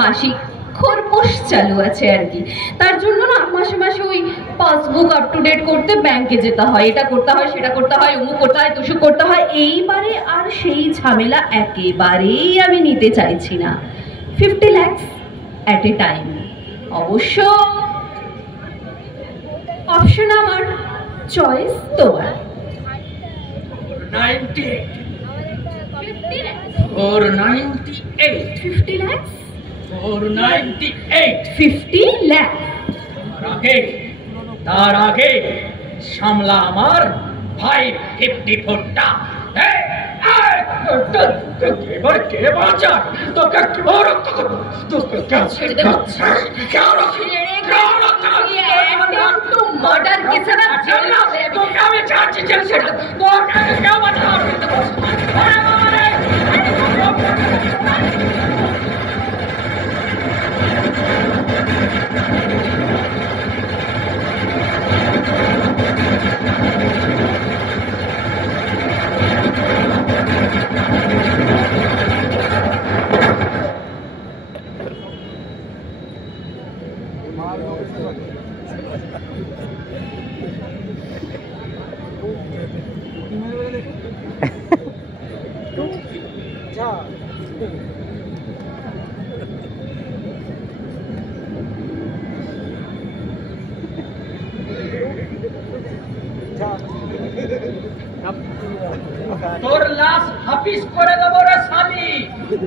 মাসিক খরপোশ চালু আছে আর কি। তার জন্য না মাসে মাসে ওই পাসবুক আপ টু ডেট করতে ব্যাংকে যেতে হয়, এটা করতে হয় সেটা করতে হয়, অমুক করতে হয় তুসুক করতে হয়। এইবারে আর সেই ঝামেলা একেবারেই আমি নিতে চাইছি না। 50 লাখ অ্যাট এ টাইম। অবশ্য অপশন আমার, চয়েস তোমার। 98 50 লাখ, or 98 50 লাখ, or 98 50 লাখ। তার আগে সামলা আমার 554টা। এবার কে বাঁচা তোকে? তোকে ছেড়ে দেবো। ছেড়ে একটু মর্ডার কেসে না তোকে আমি ছাড়ছি ছেড়ে ছেড়ে তোকে কেউ বাঁচাতে তোর লাশ হাফিজ করে দেবো রে শালি।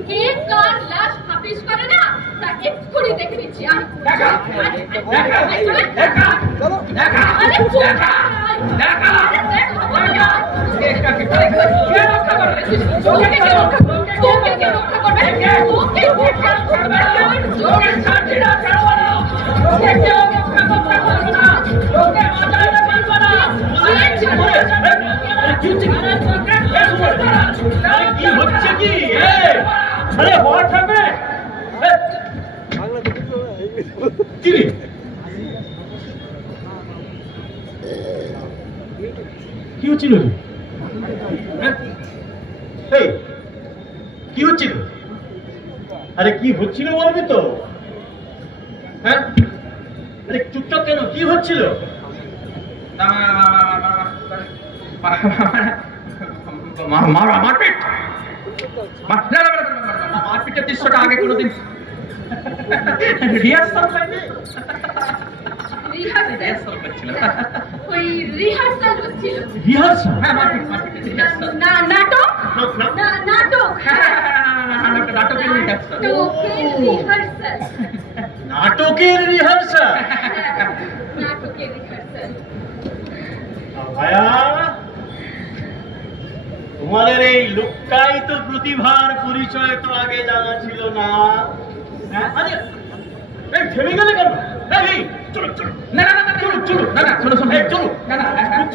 কে কার লাশ হাফিজ করে না তা এক্ষুনি দেখে নিচ্ছি আমি। দেখা দেখা দেখা দেখা আরে চুপ দেখা দেখা কি হচ্ছে কি? আরে হোয়াট হবে কি কি হচ্ছিল? কি হচ্ছিল? আরে কি হচ্ছিল বলবি তো? হ্যাঁ, আরে চুপচাপ কেন? কি হচ্ছিল? মারপিট। মারপিটের দৃশ্যটা আগে কোনোদিন রিহার্সাল হয়নি। রিহার্সাল করছিল। ওই রিহার্সাল হচ্ছিল। রিহার্সাল? হ্যাঁ, মারপিটের রিহার্সাল। না নাটক? না নাটক। নাটকের রিহার্সাল। নাটকের রিহার্সাল। নাটকের রিহার্সাল? নাটকের রিহার্সাল। ভাইয়া, তোমাদের এই লুক্কায়িত প্রতিভার পরিচয় তো আগে জানা ছিল না। আরে থেমে গেলে কেন? চলো চলো। না না না চলো চলো। না না শোনো শোনো চলো। না না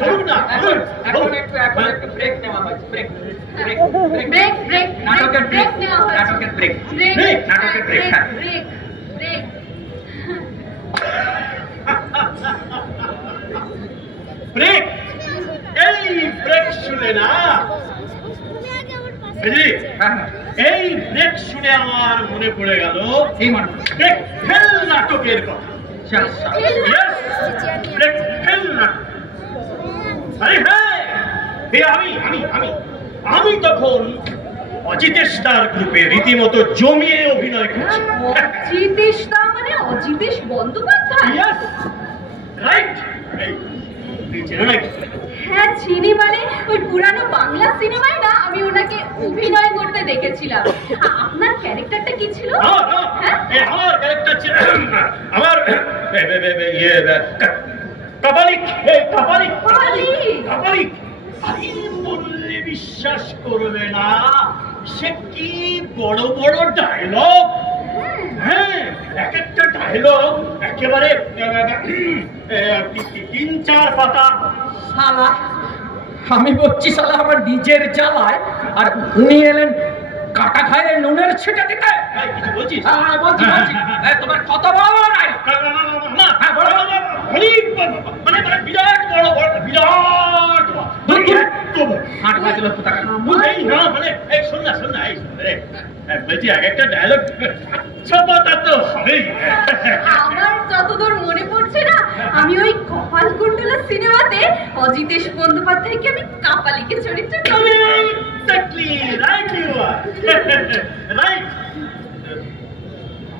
চলুক না। এখন একটু ব্রেক নেওয়া হয়েছে। ব্রেক ব্রেক ব্রেক ব্রেক নাটকের ব্রেক নেওয়া হয়েছে। নাটকের ব্রেক ব্রেক নাটকের ব্রেক। Break break. ব্রেক। এই ব্রেক শুনে না, এই ব্রেক শুনে আমার মনে পড়ে গেল ব্রেক ফেল নাটকের কথা। ব্রেক ফেল নাটক। আরে হ্যাঁ, আমি আমি আমি আমি তখন অজিতেশ দার গ্রুপে রীতিমতো জমিয়ে অভিনয় করছি। অজিতেশ দা মানে অজিতেশ বন্দ্যোপাধ্যায়? রাইট। হ্যাঁ চিনি, মানে ওই পুরানো বাংলা সিনেমায় না আমি ওনাকে অভিনয় করতে দেখেছিলাম। আপনার ক্যারেক্টারটা কি ছিল? আমার ক্যারেক্টার ছিল আমার কাপালিক। কাপালিক কাপালিক। আরে বললে বিশ্বাস করবে না, সে কি বড় বড় ডায়লগ। হ্যাঁ, এক একটা ডায়লগ একেবারে 3-4 পাতা। শালা আমি বলছি শালা আমার নিজের জ্বালায়, আর উনি এলেন কাটা খায় নুনের ছিটা দিতে। কিছু বলছিস? বলছি বলছি। তোমার কত বড় নাই? মানে বিরাট বড় বড়, বিরাট হাট বাজলো কোথাকার। না মানে এই শোন না শোন না, এই বলছি এক একটা ডায়লগ 5 পাতা তো হবেই। আমার যতদূর মনে পড়ছে না, আমি ওই কপালকুণ্ডলা সিনেমাতে অজিতেশ বন্দ্যোপাধ্যায়কে আমি কাপালিকের চরিত্রে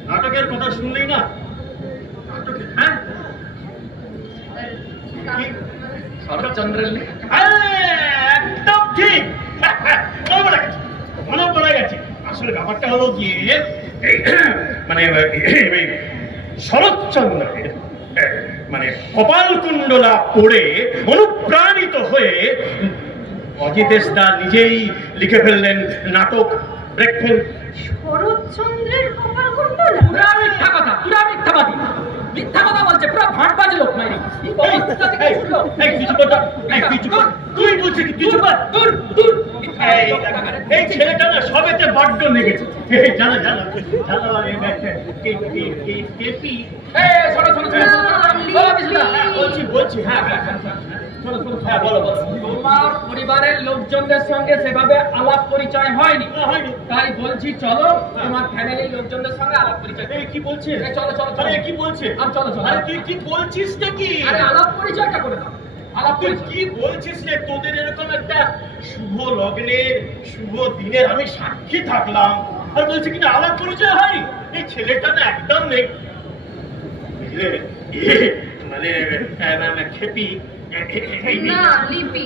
নাটকের কথা শুনলেই না, হ্যাঁ শরৎচন্দ্রের একদম ঠিক। মনে পড়ে গেছে। আসলে ব্যাপারটা হলো গিয়ে মানে শরৎচন্দ্রের মানে কপালকুণ্ডলা পড়ে অনুপ্রাণিত হয়ে অজিতেশ দা নিজেই লিখে ফেললেন নাটক ব্রেকফেল। শরৎচন্দ্রের কপালকুণ্ডলা? পুরা মিথ্যা কথা, পুরা মিথ্যাবাদী। মিথ্যা কথা বলছে, পুরো ভাঁটবাজ লোক নাই। তুই বলছিস কি কিছু কর? দূর দূর। এই ছেলেটা না সবেতে বড্ড লেগেছে। জানা জানা জানা কেপি। শোনো শোনো শোনো, বলছি হ্যাঁ বলো। তোমার পরিবারের লোকজনদের সঙ্গে সেভাবে আলাপ পরিচয় হয়নি, তাই বলছি চলো তোমার ফ্যামিলির লোকজনদের সঙ্গে আলাপ পরিচয়। কি বলছে? চলো চলো আরে কি বলছে? চলো চলো। আরে তুই কি বলছিস নাকি? আরে আলাপ পরিচয়টা করে দাও। আলাপ তুই পরিচয় কি বলছিস রে? তোদের এরকম একটা শুভ লগ্নের শুভ দিনের আমি সাক্ষী থাকলাম আর বলছি কিনা আলাপ পরিচয় হয়? এই ছেলেটা না একদম নেই, বুঝলে? মানে খেপি না লিপি।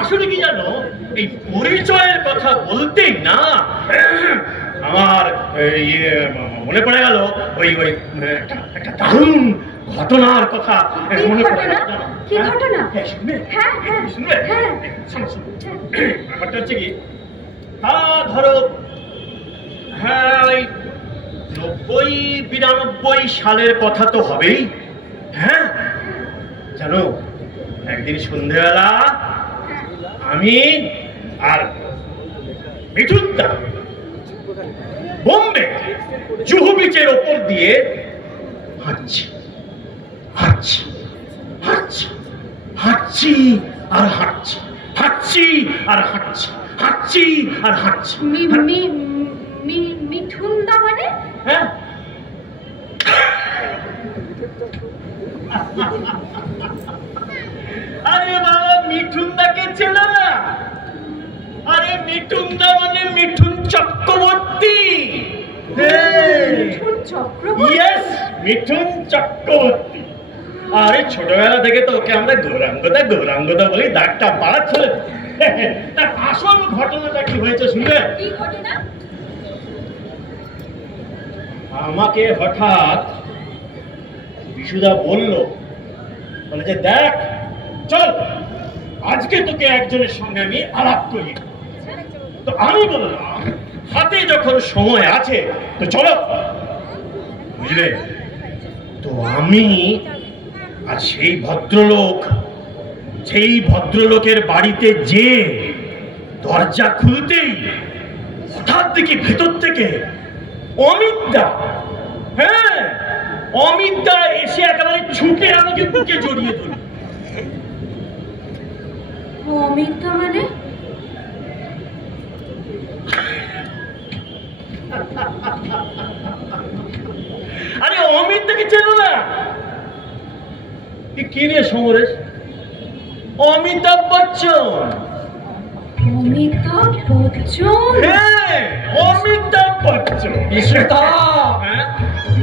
আসলে কি জানো, এই পরিচয়ের কথা বলতেই না আমার মনে পড়ে গেল ওই একটা দারুণ ঘটনার কথা মনে পড়ে গেল। কি ঘটনা? শুনবে? হ্যাঁ হ্যাঁ শুনবে? হ্যাঁ। শোনো ব্যাপারটা হচ্ছে কি, তা ধরো হ্যাঁ ওই 90-92 সালের কথা তো হবেই। হ্যাঁ জানো, একদিন সন্ধ্যেবেলা আমি আর মিঠুনদা বোম্বে জুহু বিচের ওপর দিয়ে হাঁটছি হাঁটছি হাঁটছি হাঁটছি আর হাঁটছি হাঁটছি আর হাঁটছি হাঁটছি আর হাঁটছি। মিঠুনদা মানে? হ্যাঁ আরে বাবা, মিঠুনদাকে চেনা না? আরে মিঠুনদা মানে মিঠুন চক্রবর্তী। মিঠুন চক্রবর্তী? ইয়েস, মিঠুন চক্রবর্তী। আরে ছোটবেলা থেকে তো ওকে আমরা গৌরাঙ্গদা বলি, দাগটা পাড়া ছিল। তার আসল ঘটনাটা কি হয়েছে শুনবে? কি ঘটনা? আমাকে হঠাৎ বিশুদা বলল, বলে যে দেখ চল আজকে তোকে একজনের সঙ্গে আমি আলাপ করি। তো আমি বললাম হাতে যখন সময় আছে তো চলো, বুঝলে? তো আমি আর সেই ভদ্রলোকের বাড়িতে যে দরজা খুলতেই হঠাৎ দেখি ভেতর থেকে অমিতদা, হ্যাঁ অমিতদা এসে একেবারে ছুটে আমাকে বুকে জড়িয়ে ধরল। অমিতদা মানে? আরে অমিতদাকে চেনো না? কি রে সমরেশ? অমিতাভ বচ্চন। অমিতাভ বচ্চন? হ্যাঁ অমিতাভ বচ্চন। হ্যাঁ,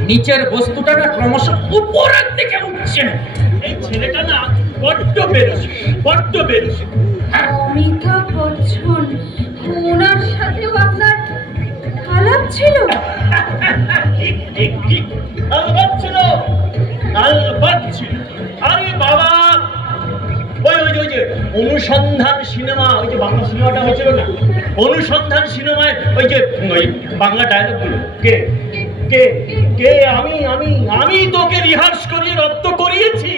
নিচের বস্তুটা না ক্রমশ উপরের দিকে উঠছে। এই ছেলেটা না বড্ড বেরোছে, বড্ড বেরোছে। অমিতাভ বচ্চন, ওনার সাথেও আপনার আলাপ ছিল? ঠিক ঠিক ঠিক, আলবাত ছিল, আলবাত ছিল। আরে বাবা, ওই যে অনুসন্ধান সিনেমা, ওই যে বাংলা সিনেমাটা হয়েছিল না, অনুসন্ধান সিনেমায় ওই যে ওই বাংলা ডায়লগ গুলো, কে কে কে আমি আমি আমি তোকে রিহার্স করিয়ে রপ্ত করিয়েছি।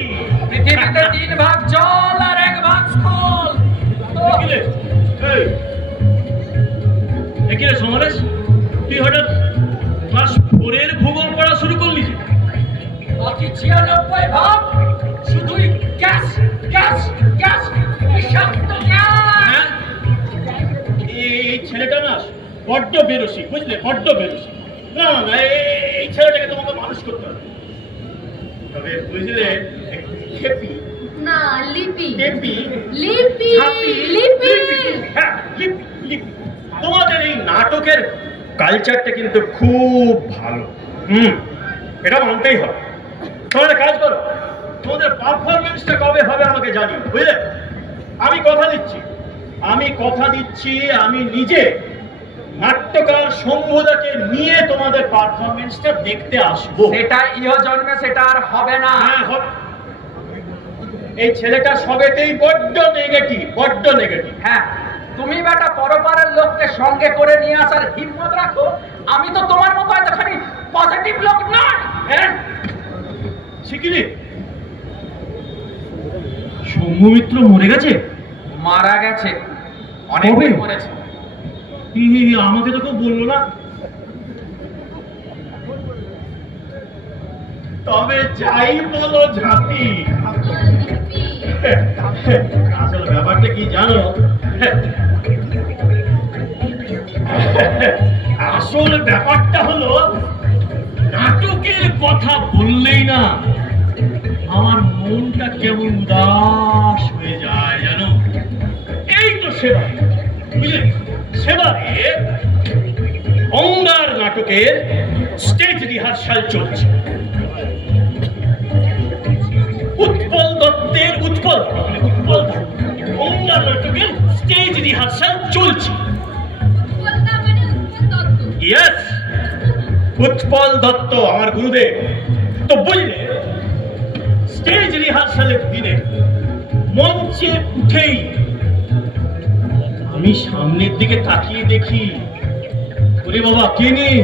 পৃথিবীতে 3 ভাগ জল আর 1 ভাগ স্থল। একিরে সমরেশ, তুই হঠাৎ ক্লাস 4 ভূগোল পড়া শুরু করলি? বাকি 96 ভাগ শুধুই গ্যাস গ্যাস গ্যাস, বিষাক্ত গ্যাস। এই ছেলেটা না বড্ড বেরোসি, বুঝলে, বড্ড বেরোসি। না না, এই ছেলেটাকে তোমাকে মানুষ করতে হবে। তবে বুঝলে খেপি না লিপি। খেপি লিপি ছাপি, লিপি। হ্যাঁ লিপি লিপি। তোমাদের এই নাটকের কালচারটা কিন্তু খুব ভালো, এটা মানতেই হবে। তোমরা কাজ করো, তোমাদের পারফরমেন্সটা কবে হবে আমাকে জানিও, বুঝলে? আমি কথা দিচ্ছি আমি নিজে নাট্যকার শম্ভুদাকে নিয়ে তোমাদের পারফরমেন্সটা দেখতে আসবো। সেটা ইহ জন্মে সেটা আর হবে না। হ্যাঁ হবে। এই ছেলেটা সবেতেই বড্ড নেগেটিভ, বড্ড নেগেটিভ। হ্যাঁ, তুমি বেটা পরপারের লোককে সঙ্গে করে নিয়ে আসার হিম্মত রাখো। আমি তো তোমার মতো এতখানি পজিটিভ লোক নয়। হ্যাঁ শিখিনি সৌম্যমিত্র মরে গেছে? মারা গেছে, অনেক কবে? মরেছে। আমাকে তো কেউ বললো না। তবে যাই বলো ঝাঁপি, আসলে ব্যাপারটা কি জানো? আসলে ব্যাপারটা হলো নাটকের কথা বললেই না আমার মনটা কেমন উদাস হয়ে যায় জানো। এই তো সেবা, বুঝলে, সেবারে অঙ্গার নাটকের স্টেজ রিহার্সাল চলছে। উৎপল দত্তের উৎপল অঙ্গার নাটকের স্টেজ রিহার্সাল চলছে। ইয়েস, উৎপল দত্ত আমার গুরুদেব। তো বুঝলে, স্টেজ রিহার্সালের দিনে মঞ্চে উঠেই আমি সামনের দিকে তাকিয়ে দেখি, ওরে বাবা কে নেই,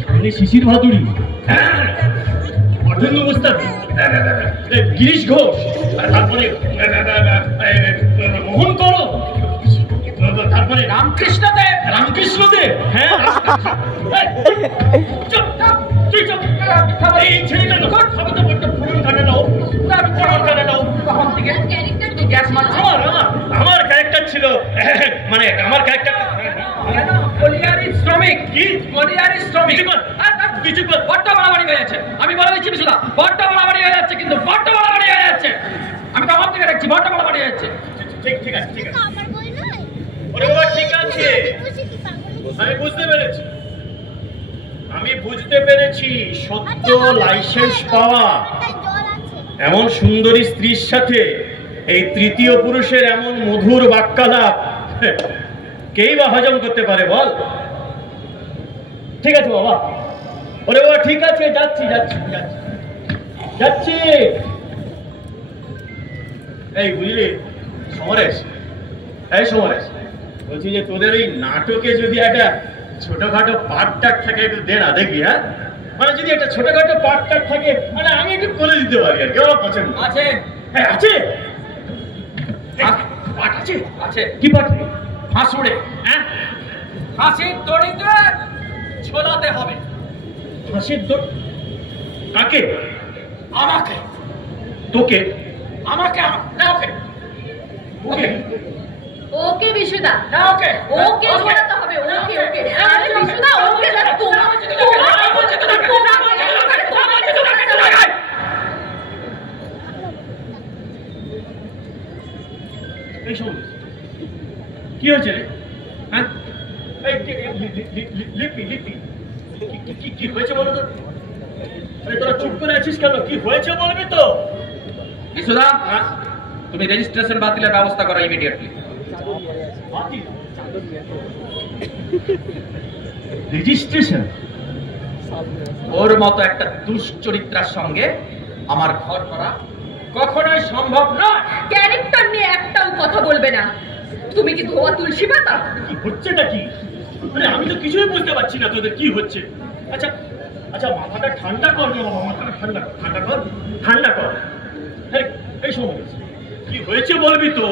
সামনে শিশির ভাদুড়ী, অর্ধেন্দু মুস্তাফি, গিরিশ ঘোষ, তারপরে মোহন করো, তারপরে রামকৃষ্ণ দেব। হ্যাঁ চুপ, তুই চুপ। এই ছেলেটা সবে তো বড্ড ফোন কানে নাও, ফোন কানে নাও। তখন থেকে গ্যাস মারছে। আমার ক্যারেক্টার ছিল, মানে আমার ক্যারেক্টার কলিয়ারি শ্রমিক। কি? কলিয়ারি শ্রমিক। কিছু কর। বড্ড বাড়াবাড়ি হয়ে যাচ্ছে, আমি বলে দিচ্ছি বিশুদা, বড্ড বাড়াবাড়ি হয়ে যাচ্ছে, কিন্তু বড্ড বাড়াবাড়ি হয়ে যাচ্ছে। আমি তখন থেকে দেখছি বড্ড বাড়াবাড়ি হয়ে যাচ্ছে। ঠিক আছে, ঠিক আছে। ওরে বাবা ঠিক আছে, আমি বুঝতে পেরেছি, সত্য লাইসেন্স পাওয়া এমন সুন্দরী স্ত্রীর সাথে এই তৃতীয় পুরুষের এমন মধুর বাক্যালাপ কেই বা হজম করতে পারে বল? ঠিক আছে বাবা, ওরে বাবা ঠিক আছে, যাচ্ছি যাচ্ছি যাচ্ছি যাচ্ছি। এই বুঝলি সমরেশ, এই সমরেশ, বলছি যে তোদের এই নাটকে যদি একটা ছোটখাটো পার্ট টাক থাকে একটু দে না দেখি। হ্যাঁ মানে যদি একটা ছোটখাটো পার্ট টাক থাকে মানে আমি একটু করে দিতে পারি আর কি, আমার পছন্দ আছে। হ্যাঁ আছে, পার্ট আছে, আছে। কি পার্ট? হাসুড়ে। হ্যাঁ হাসির দড়িতে ঝোলাতে হবে। হাসির দড়ি? কাকে? আমাকে। তোকে? আমাকে না ওকে। ওকে ওকে বিশুদা, না ওকে। ওকে ঝোলাতে হবে। ওকে ওকে, আরে বিশুদা ওকে না, তোমরা এই শোন, কি হয়েছে রে? হ্যাঁ এই লিপি লিপি কি হয়েছে বলো তো? তোরা চুপ করে আছিস কেন? কি হয়েছে বলবি তো? বিশুদা, তুমি রেজিস্ট্রেশন বাতিলের ব্যবস্থা করো ইমিডিয়েটলি। রেজিস্ট্রেশন? ওর মতো একটা দুশ্চরিত্রার সঙ্গে আমার ঘর করা কখনোই সম্ভব নয়। ক্যারেক্টার নিয়ে একটাও কথা বলবে না। তুমি কি ধোয়া তুলসী পাতা? কি হচ্ছেটা কি? মানে আমি তো কিছুই বুঝতে পারছি না তোদের কি হচ্ছে। আচ্ছা আচ্ছা, মাথাটা ঠান্ডা কর না বাবা, মাথাটা ঠান্ডা ঠান্ডা কর, ঠান্ডা কর। এই সময় কি হয়েছে বলবি তো?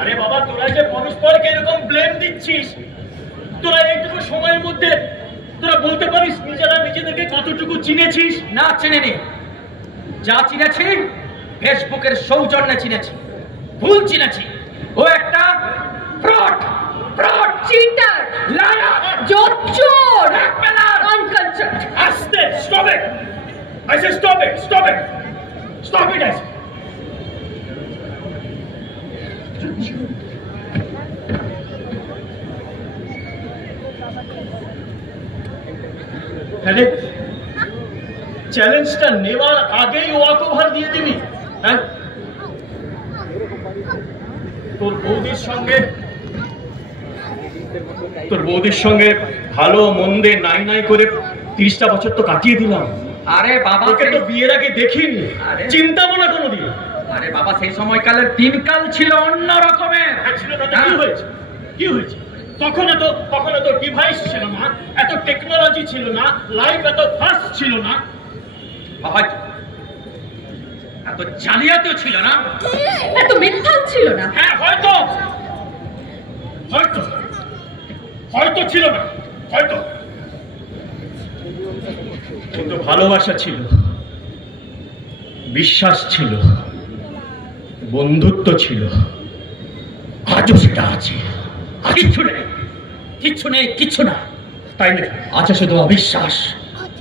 আরে বাবা, তোরা যে পরস্পরকে এরকম ব্লেম দিচ্ছিস, তোরা এইটুকু সময়ের মধ্যে তোরা বলতে পারিস নিজেরা নিজেদেরকে কতটুকু চিনেছিস? না চিনিনি, যা চিনেছি ফেসবুকের সৌজন্যে চিনেছি, ভুল চিনেছি। ও একটা ফ্রড, ফ্রড, চিটার, লায়ার, জোচ্চোর, ব্ল্যাকমেলার, আনকালচার্ড। আস্তে, stop it, I say stop it, stop it, stop it. হ্যাঁ, চ্যালেঞ্জটা নেওয়ার আগেই ওয়াকওভার দিয়ে দিবি? হ্যাঁ, তোর বৌদির সঙ্গে ভালো মন্দে নাই নাই করে 30টা বছর তো কাটিয়ে দিলাম। আরে বাবা, তোকে তো বিয়ের আগে দেখিনি, চিন্তা না কোনোদিন। আরে বাবা, সেই সময়কালের দিনকাল ছিল অন্য রকমের। কি হয়েছে? কি হয়েছে? তখন এত ডিভাইস ছিল না, এত টেকনোলজি ছিল না, লাইফ এত ফাস্ট ছিল না, হয়তো এত জালিয়াতিও ছিল না, এত মিথ্যাও ছিল না। হ্যাঁ হয়তো হয়তো হয়তো ছিল না, হয়তো, কিন্তু ভালোবাসা ছিল, বিশ্বাস ছিল, বন্ধুত্ব ছিল, আজও সেটা আছে। কিচ্ছু নেই, কিচ্ছু নেই, কিচ্ছু না, তাই না? আছে শুধু অবিশ্বাস,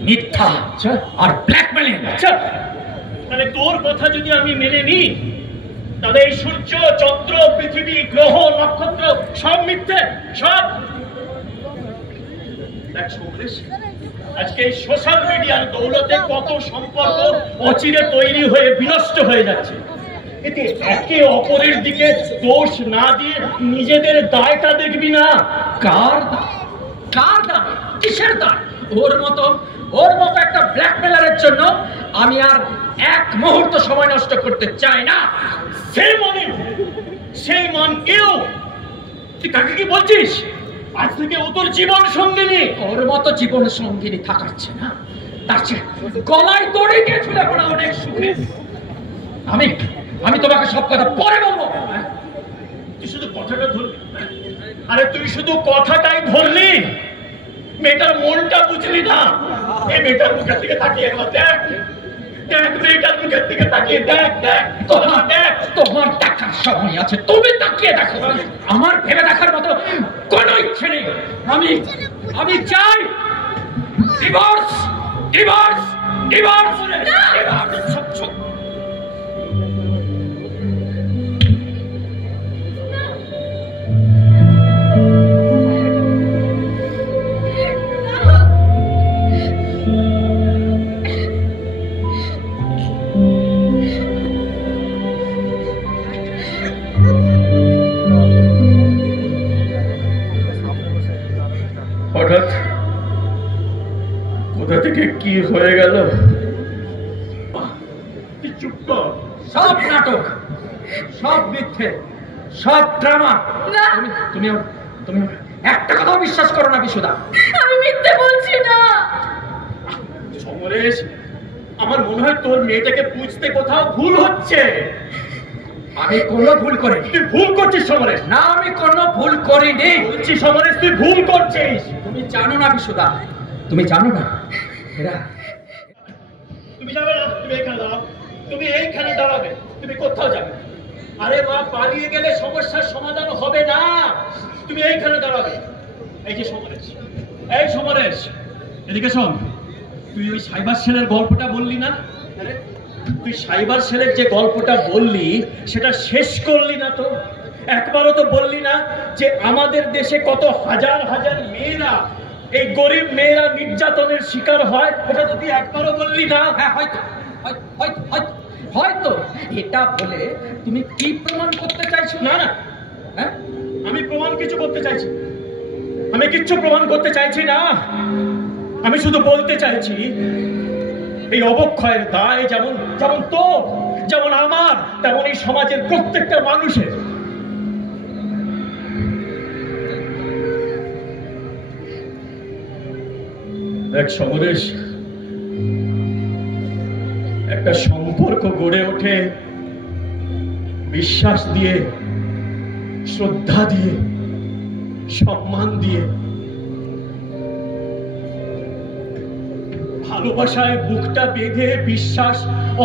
মিথ্যা আর ব্ল্যাকমেলিং। মানে তোর কথা যদি আমি মেনে নিই, তাহলে এই সূর্য, চন্দ্র, পৃথিবী, গ্রহ, নক্ষত্র সব মিথ্যে, সব। আজকে এই সোশ্যাল মিডিয়ার দৌলতে কত সম্পর্ক অচিরে তৈরি হয়ে বিনষ্ট হয়ে যাচ্ছে। এতে একে অপরের দিকে দোষ না দিয়ে নিজেদের দায়টা দেখবি না। কার দায়? কিসের দায়? ওর মতো একটা ব্ল্যাকমেলারের জন্য আমি আর এক মুহূর্ত সময় নষ্ট করতে চাই না। সেই মান কেউ, তুই কাকে কি বলছিস? আজ থেকে ও তোর জীবন সঙ্গিনী। ওর মতো জীবন সঙ্গিনী থাকাচ্ছে না, তার চেয়ে গলায় দড়ি দিয়ে ঝুলে পড়া অনেক সুখে। আমি তোমাকে সব কথা পরে বলবো। তুই শুধু কথাটা ধরলি। আরে তুই শুধু কথাটাই ধরলি, মেয়েটার মনটা বুঝলি না। এই মেয়েটার মুখের দিকে তাকিয়ে একবার দেখ, মেয়েটার মুখের দিকে তাকিয়ে দেখ। তোমার দেখার সময় আছে, তুমি তাকিয়ে দেখো। আমার ভেবে দেখার মতো কোনো ইচ্ছে নেই। আমি চাই ডিভোর্স, ডিভোর্স, ডিভোর্স। হঠাৎ কোথা থেকে কি হয়ে গেল? চুপ কর। সব নাটক, সব মিথ্যে, সব ড্রামা। তুমি একটা কথাও বিশ্বাস করো না বিশুদা। আমি মিথ্যে বলছি না। সমরেশ, আমার মনে হয় তোর মেয়েটাকে বুঝতে কোথাও ভুল হচ্ছে। আমি কোনো ভুল করিনি। তুই ভুল করছিস সমরেশ। না, আমি কোনো ভুল করিনি। বলছি সমরেশ, তুই ভুল করছিস। তুমি জানো না বিশুদা, তুমি জানো না। তুমি যাবে না, তুমি এইখানে দাঁড়াও। তুমি এইখানে দাঁড়াবে, তুমি কোথাও যাবে। আরে মা, পালিয়ে গেলে সমস্যার সমাধান হবে না। তুমি এইখানে দাঁড়াবে। এই যে সমরেশ, এই সমরেশ, এদিকে শোন। তুই ওই সাইবার সেলের গল্পটা বললি না? আরে তুই সাইবার সেলের যে গল্পটা বললি সেটা শেষ করলি না তো? একবারও তো বললি না যে আমাদের দেশে কত হাজার হাজার মেয়েরা, এই গরিব মেয়েরা নির্যাতনের শিকার হয়, ওটা তো তুই একবারও বললি না। হ্যাঁ, হয়তো এটা বলে তুমি কি প্রমাণ করতে চাইছো? না, হ্যাঁ, আমি প্রমাণ কিছু করতে চাইছি, আমি কিচ্ছু প্রমাণ করতে চাইছি না। আমি শুধু বলতে চাইছি এই অবক্ষয়ের দায় যেমন তোর, যেমন আমার, তেমন এই সমাজের প্রত্যেকটা মানুষের। এক সমরেশ, একটা সম্পর্ক গড়ে ওঠে বিশ্বাস দিয়ে, শ্রদ্ধা দিয়ে, সম্মান দিয়ে। ভালোবাসায় বুকটা বেঁধে বিশ্বাস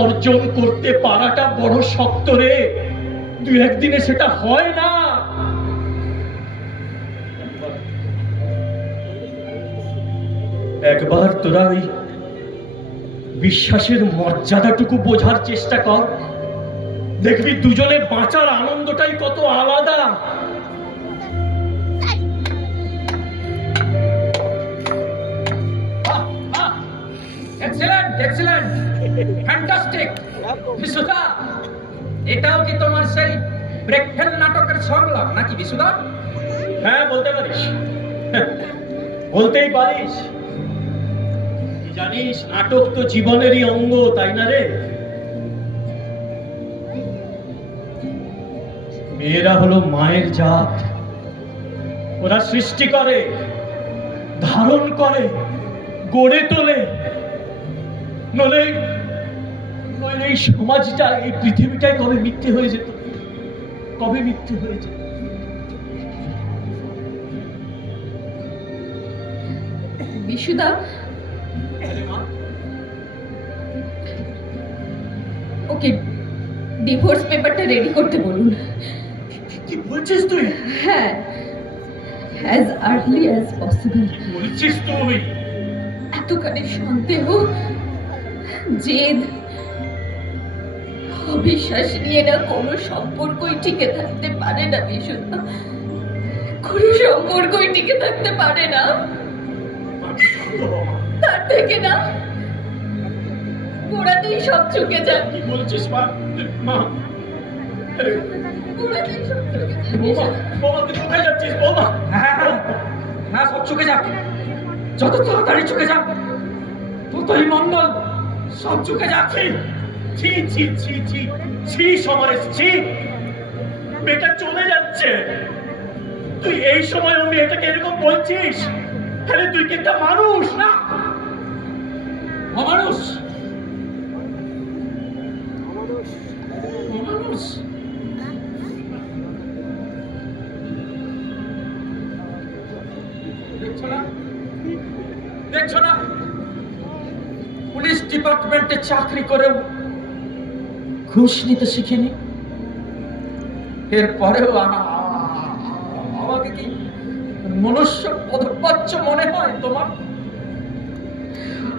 অর্জন করতে পারাটা বড় শক্ত রে। দু একদিনে সেটা হয় না। একবার তোরা ওই বিশ্বাসের মর্যাদাটুকু বোঝার চেষ্টা কর, দেখবি দুজনে বাঁচার আনন্দটাই কত আলাদা। Excellent, excellent, fantastic. বিশুদা, এটাও কি তোমার সেই ব্রেকফেল নাটকের সংলাপ নাকি বিশুদা? হ্যাঁ, বলতে পারিস, বলতেই পারিস। জানিস, নাটক তো জীবনেরই অঙ্গ, তাই না রে? মেয়েরা হলো মায়ের জাত, ওরা সৃষ্টি করে, ধারণ করে, গড়ে তোলে। নইলে এই সমাজটা, এই পৃথিবীটাই কবে মিথ্যে হয়ে যেত, কবে মিথ্যে হয়ে যেত। বিশুদা, ওকে ডিভোর্স পেপারটা রেডি করতে বলুন। কি বলছিস তুই? হ্যাঁ, as early as possible। কি বলছিস তুই? এতখানি সন্দেহ, জেদ, অবিশ্বাস নিয়ে না কোনো সম্পর্কই টিকে থাকতে পারে না বিশুদা, কোনো সম্পর্কই টিকে থাকতে পারে না। তার থেকে না গোড়াতেই সব চুকে যান। কি বলছিস মা? গোড়াতেই সব চুকে যান। বৌমা, তুই কোথায় যাচ্ছিস বৌমা? হ্যাঁ, সব চুকে যাক, যত তাড়াতাড়ি চুকে যাক, ততই মঙ্গল। সব চুকে যাক। ছি ছি ছি ছি ছি সমরেশ, ছি। মেয়েটা চলে যাচ্ছে, তুই এই সময় ও মেয়েটাকে এরকম বলছিস? আরে তুই কি একটা মানুষ না? অমানুষ, অমানুষ। দেখছো না পুলিশ ডিপার্টমেন্টে চাকরি করেও ঘুষ নিতে শিখিনি। এরপরেও আমাকে কি মনুষ্য পদবাচ্য মনে হয় তোমার?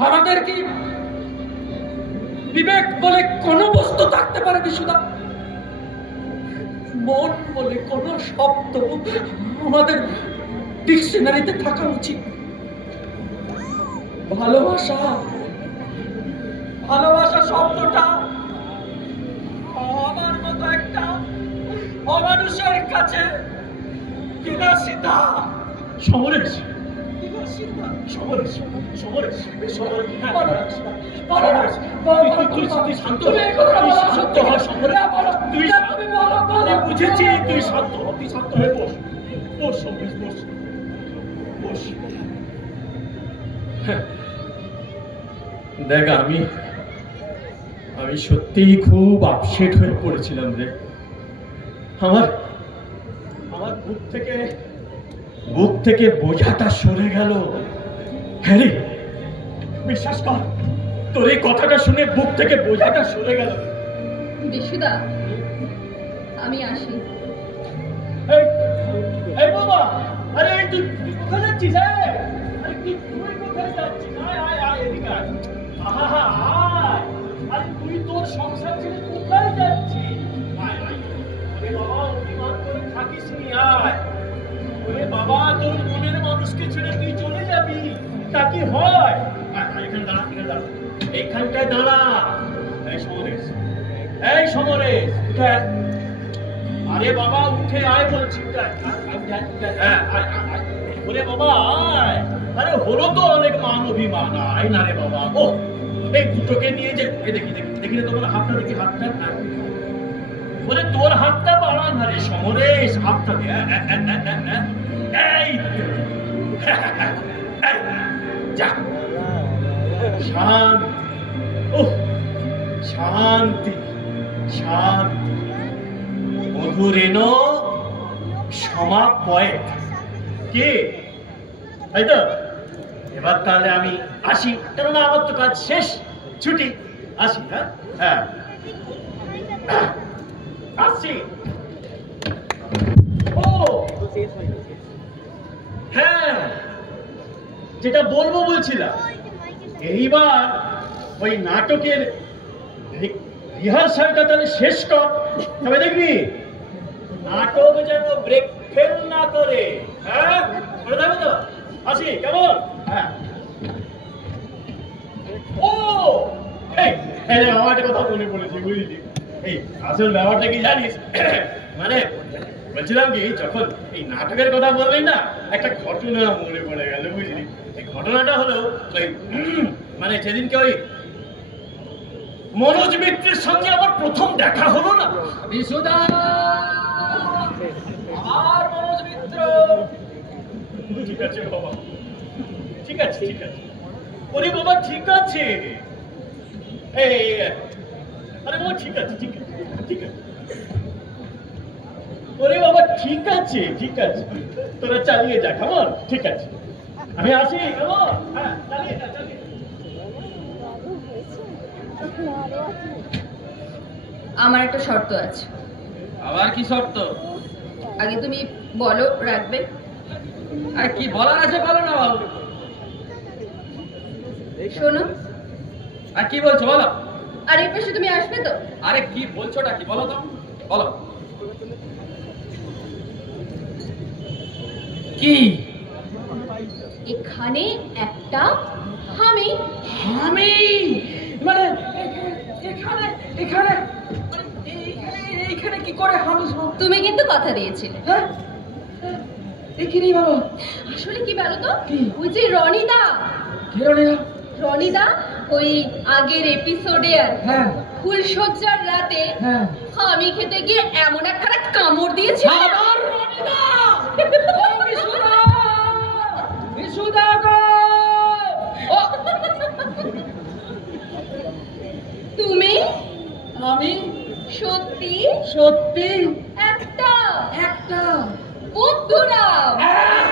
আমাদের কি বিবেক বলে কোন বস্তু থাকতে পারে বিশুদা? মন বলে কোন শব্দ আমাদের ডিকশনারিতে থাকা উচিত? ভালোবাসা, ভালোবাসা শব্দটা আমার মতো একটা অমানুষের কাছে বিলাসিতা। সমরেশ, বিলাসিতা। সমরেশ, সমরেশ, সমরেশ, হ্যাঁ। তুই শান্ত হ, শান্ত হ সমরেশ। তুই বুঝেছি, তুই শান্ত হ, তুই শান্ত হয়ে বস, বস সমরেশ, বস, বস। দেখ, আমি সত্যিই খুব আপসেট হয়ে পড়েছিলাম রে। আমার বুক থেকে বোঝাটা সরে গেল। হ্যাঁ রে, বিশ্বাস কর, তোর এই কথাটা শুনে বুক থেকে বোঝাটা সরে গেল। বিশুদা, আমি আসি। এই বাবা, আরে তুই কোথায় যাচ্ছিস? আরে তুই কোথায় যাচ্ছিস? আয় আয় আয়, এদিকে আয়। আহা আয়, আরে তুই তোর সংসার ছেড়ে কোথায় যাচ্ছিস? আয় আয়। আরে বাবা, অভিমান করে থাকিস নি, আয়। ওরে বাবা, তোর মনের মানুষকে ছেড়ে তুই চলে যাবি, তা কি হয়? এখানে দাঁড়া, এখানে দাঁড়া, এইখানটায় দাঁড়া। এই সমরেশ, এই সমরেশ, উঠে আয়। আরে বাবা, উঠে আয় বলছি, উঠে আয়। হ্যাঁ, ওরে বাবা আয়। আরে হলো তো অনেক মান অভিমান, আয় না রে বাবা। ও এই দুটোকে নিয়ে যে দেখি দেখি দেখি রে, তোমার হাতটা দেখি, হাতটা। ওরে তোর হাতটা বাড়া না রে সমরেশ, হাতটা দে। এই যা, শান্তি, ও শান্তি, শান্তি। মধুরেণ সমাপয়ে। কে? তাই তো? এবার তাহলে আমি আসি, কেননা আমার তো কাজ শেষ, ছুটি, আসি। হ্যাঁ হ্যাঁ, আসছি। ও হ্যাঁ, যেটা বলবো বলছিলাম, এইবার ওই নাটকের রিহার্সালটা তাহলে শেষ কর, তবে দেখবি নাটক যেন ব্রেক ফেল না করে। হ্যাঁ, করে দেবে তো? আসি, কেমন? হ্যাঁ। ও আমার একটা কথা মনে পড়েছে, বুঝলি? এই আসল ব্যাপারটা কি জানিস? মানে বলছিলাম কি, যখন এই নাটকের কথা বললেন না, একটা ঘটনা মনে পড়ে গেল, বুঝলি? এই ঘটনাটা হলো ওই মানে সেদিনকে ওই মনোজ মিত্রের সঙ্গে আমার প্রথম দেখা হলো না। বিশুদা, আর মনোজ মিত্র ঠিক আছে বাবা, ঠিক আছে ঠিক আছে। ওরে বাবা ঠিক আছে, এই আরে বাবা ঠিক আছে ঠিক আছে ঠিক আছে। ওরে বাবা ঠিক আছে ঠিক আছে, তোরা চালিয়ে যা, কেমন? ঠিক আছে, আমি আসি, কেমন? হ্যাঁ চালিয়ে যা চালিয়ে। আমার একটা শর্ত আছে। আবার কি শর্ত? আগে তুমি বলো রাখবে। আর কি বলার আছে বলো না বাবু। শোনো, আর কি বলছো বলো। আর এই পাশে তুমি আসবে তো? আরে কি বলছোটা কি বলো তো, বলো। কি? এখানে একটা আমি আমি মানে এখানে এখানে এইখানে কি করে আমি? তুমি কিন্তু কথা দিয়েছিলে। হ্যাঁ এখানেই বাবা। আসলে কি বলো তো, কি? ওই যে রনিদা, রনিদা ওই আগের এপিসোডে আর হ্যাঁ ফুলসজ্জার রাতে হ্যাঁ আমি খেতে গিয়ে এমন একটা কামড় দিয়েছে। আবার রনিদা! ও বিশুদা! বিশুদা গো! ও তুমি আমি সত্যি সত্যি একটা একটা বন্ধুরা আহ!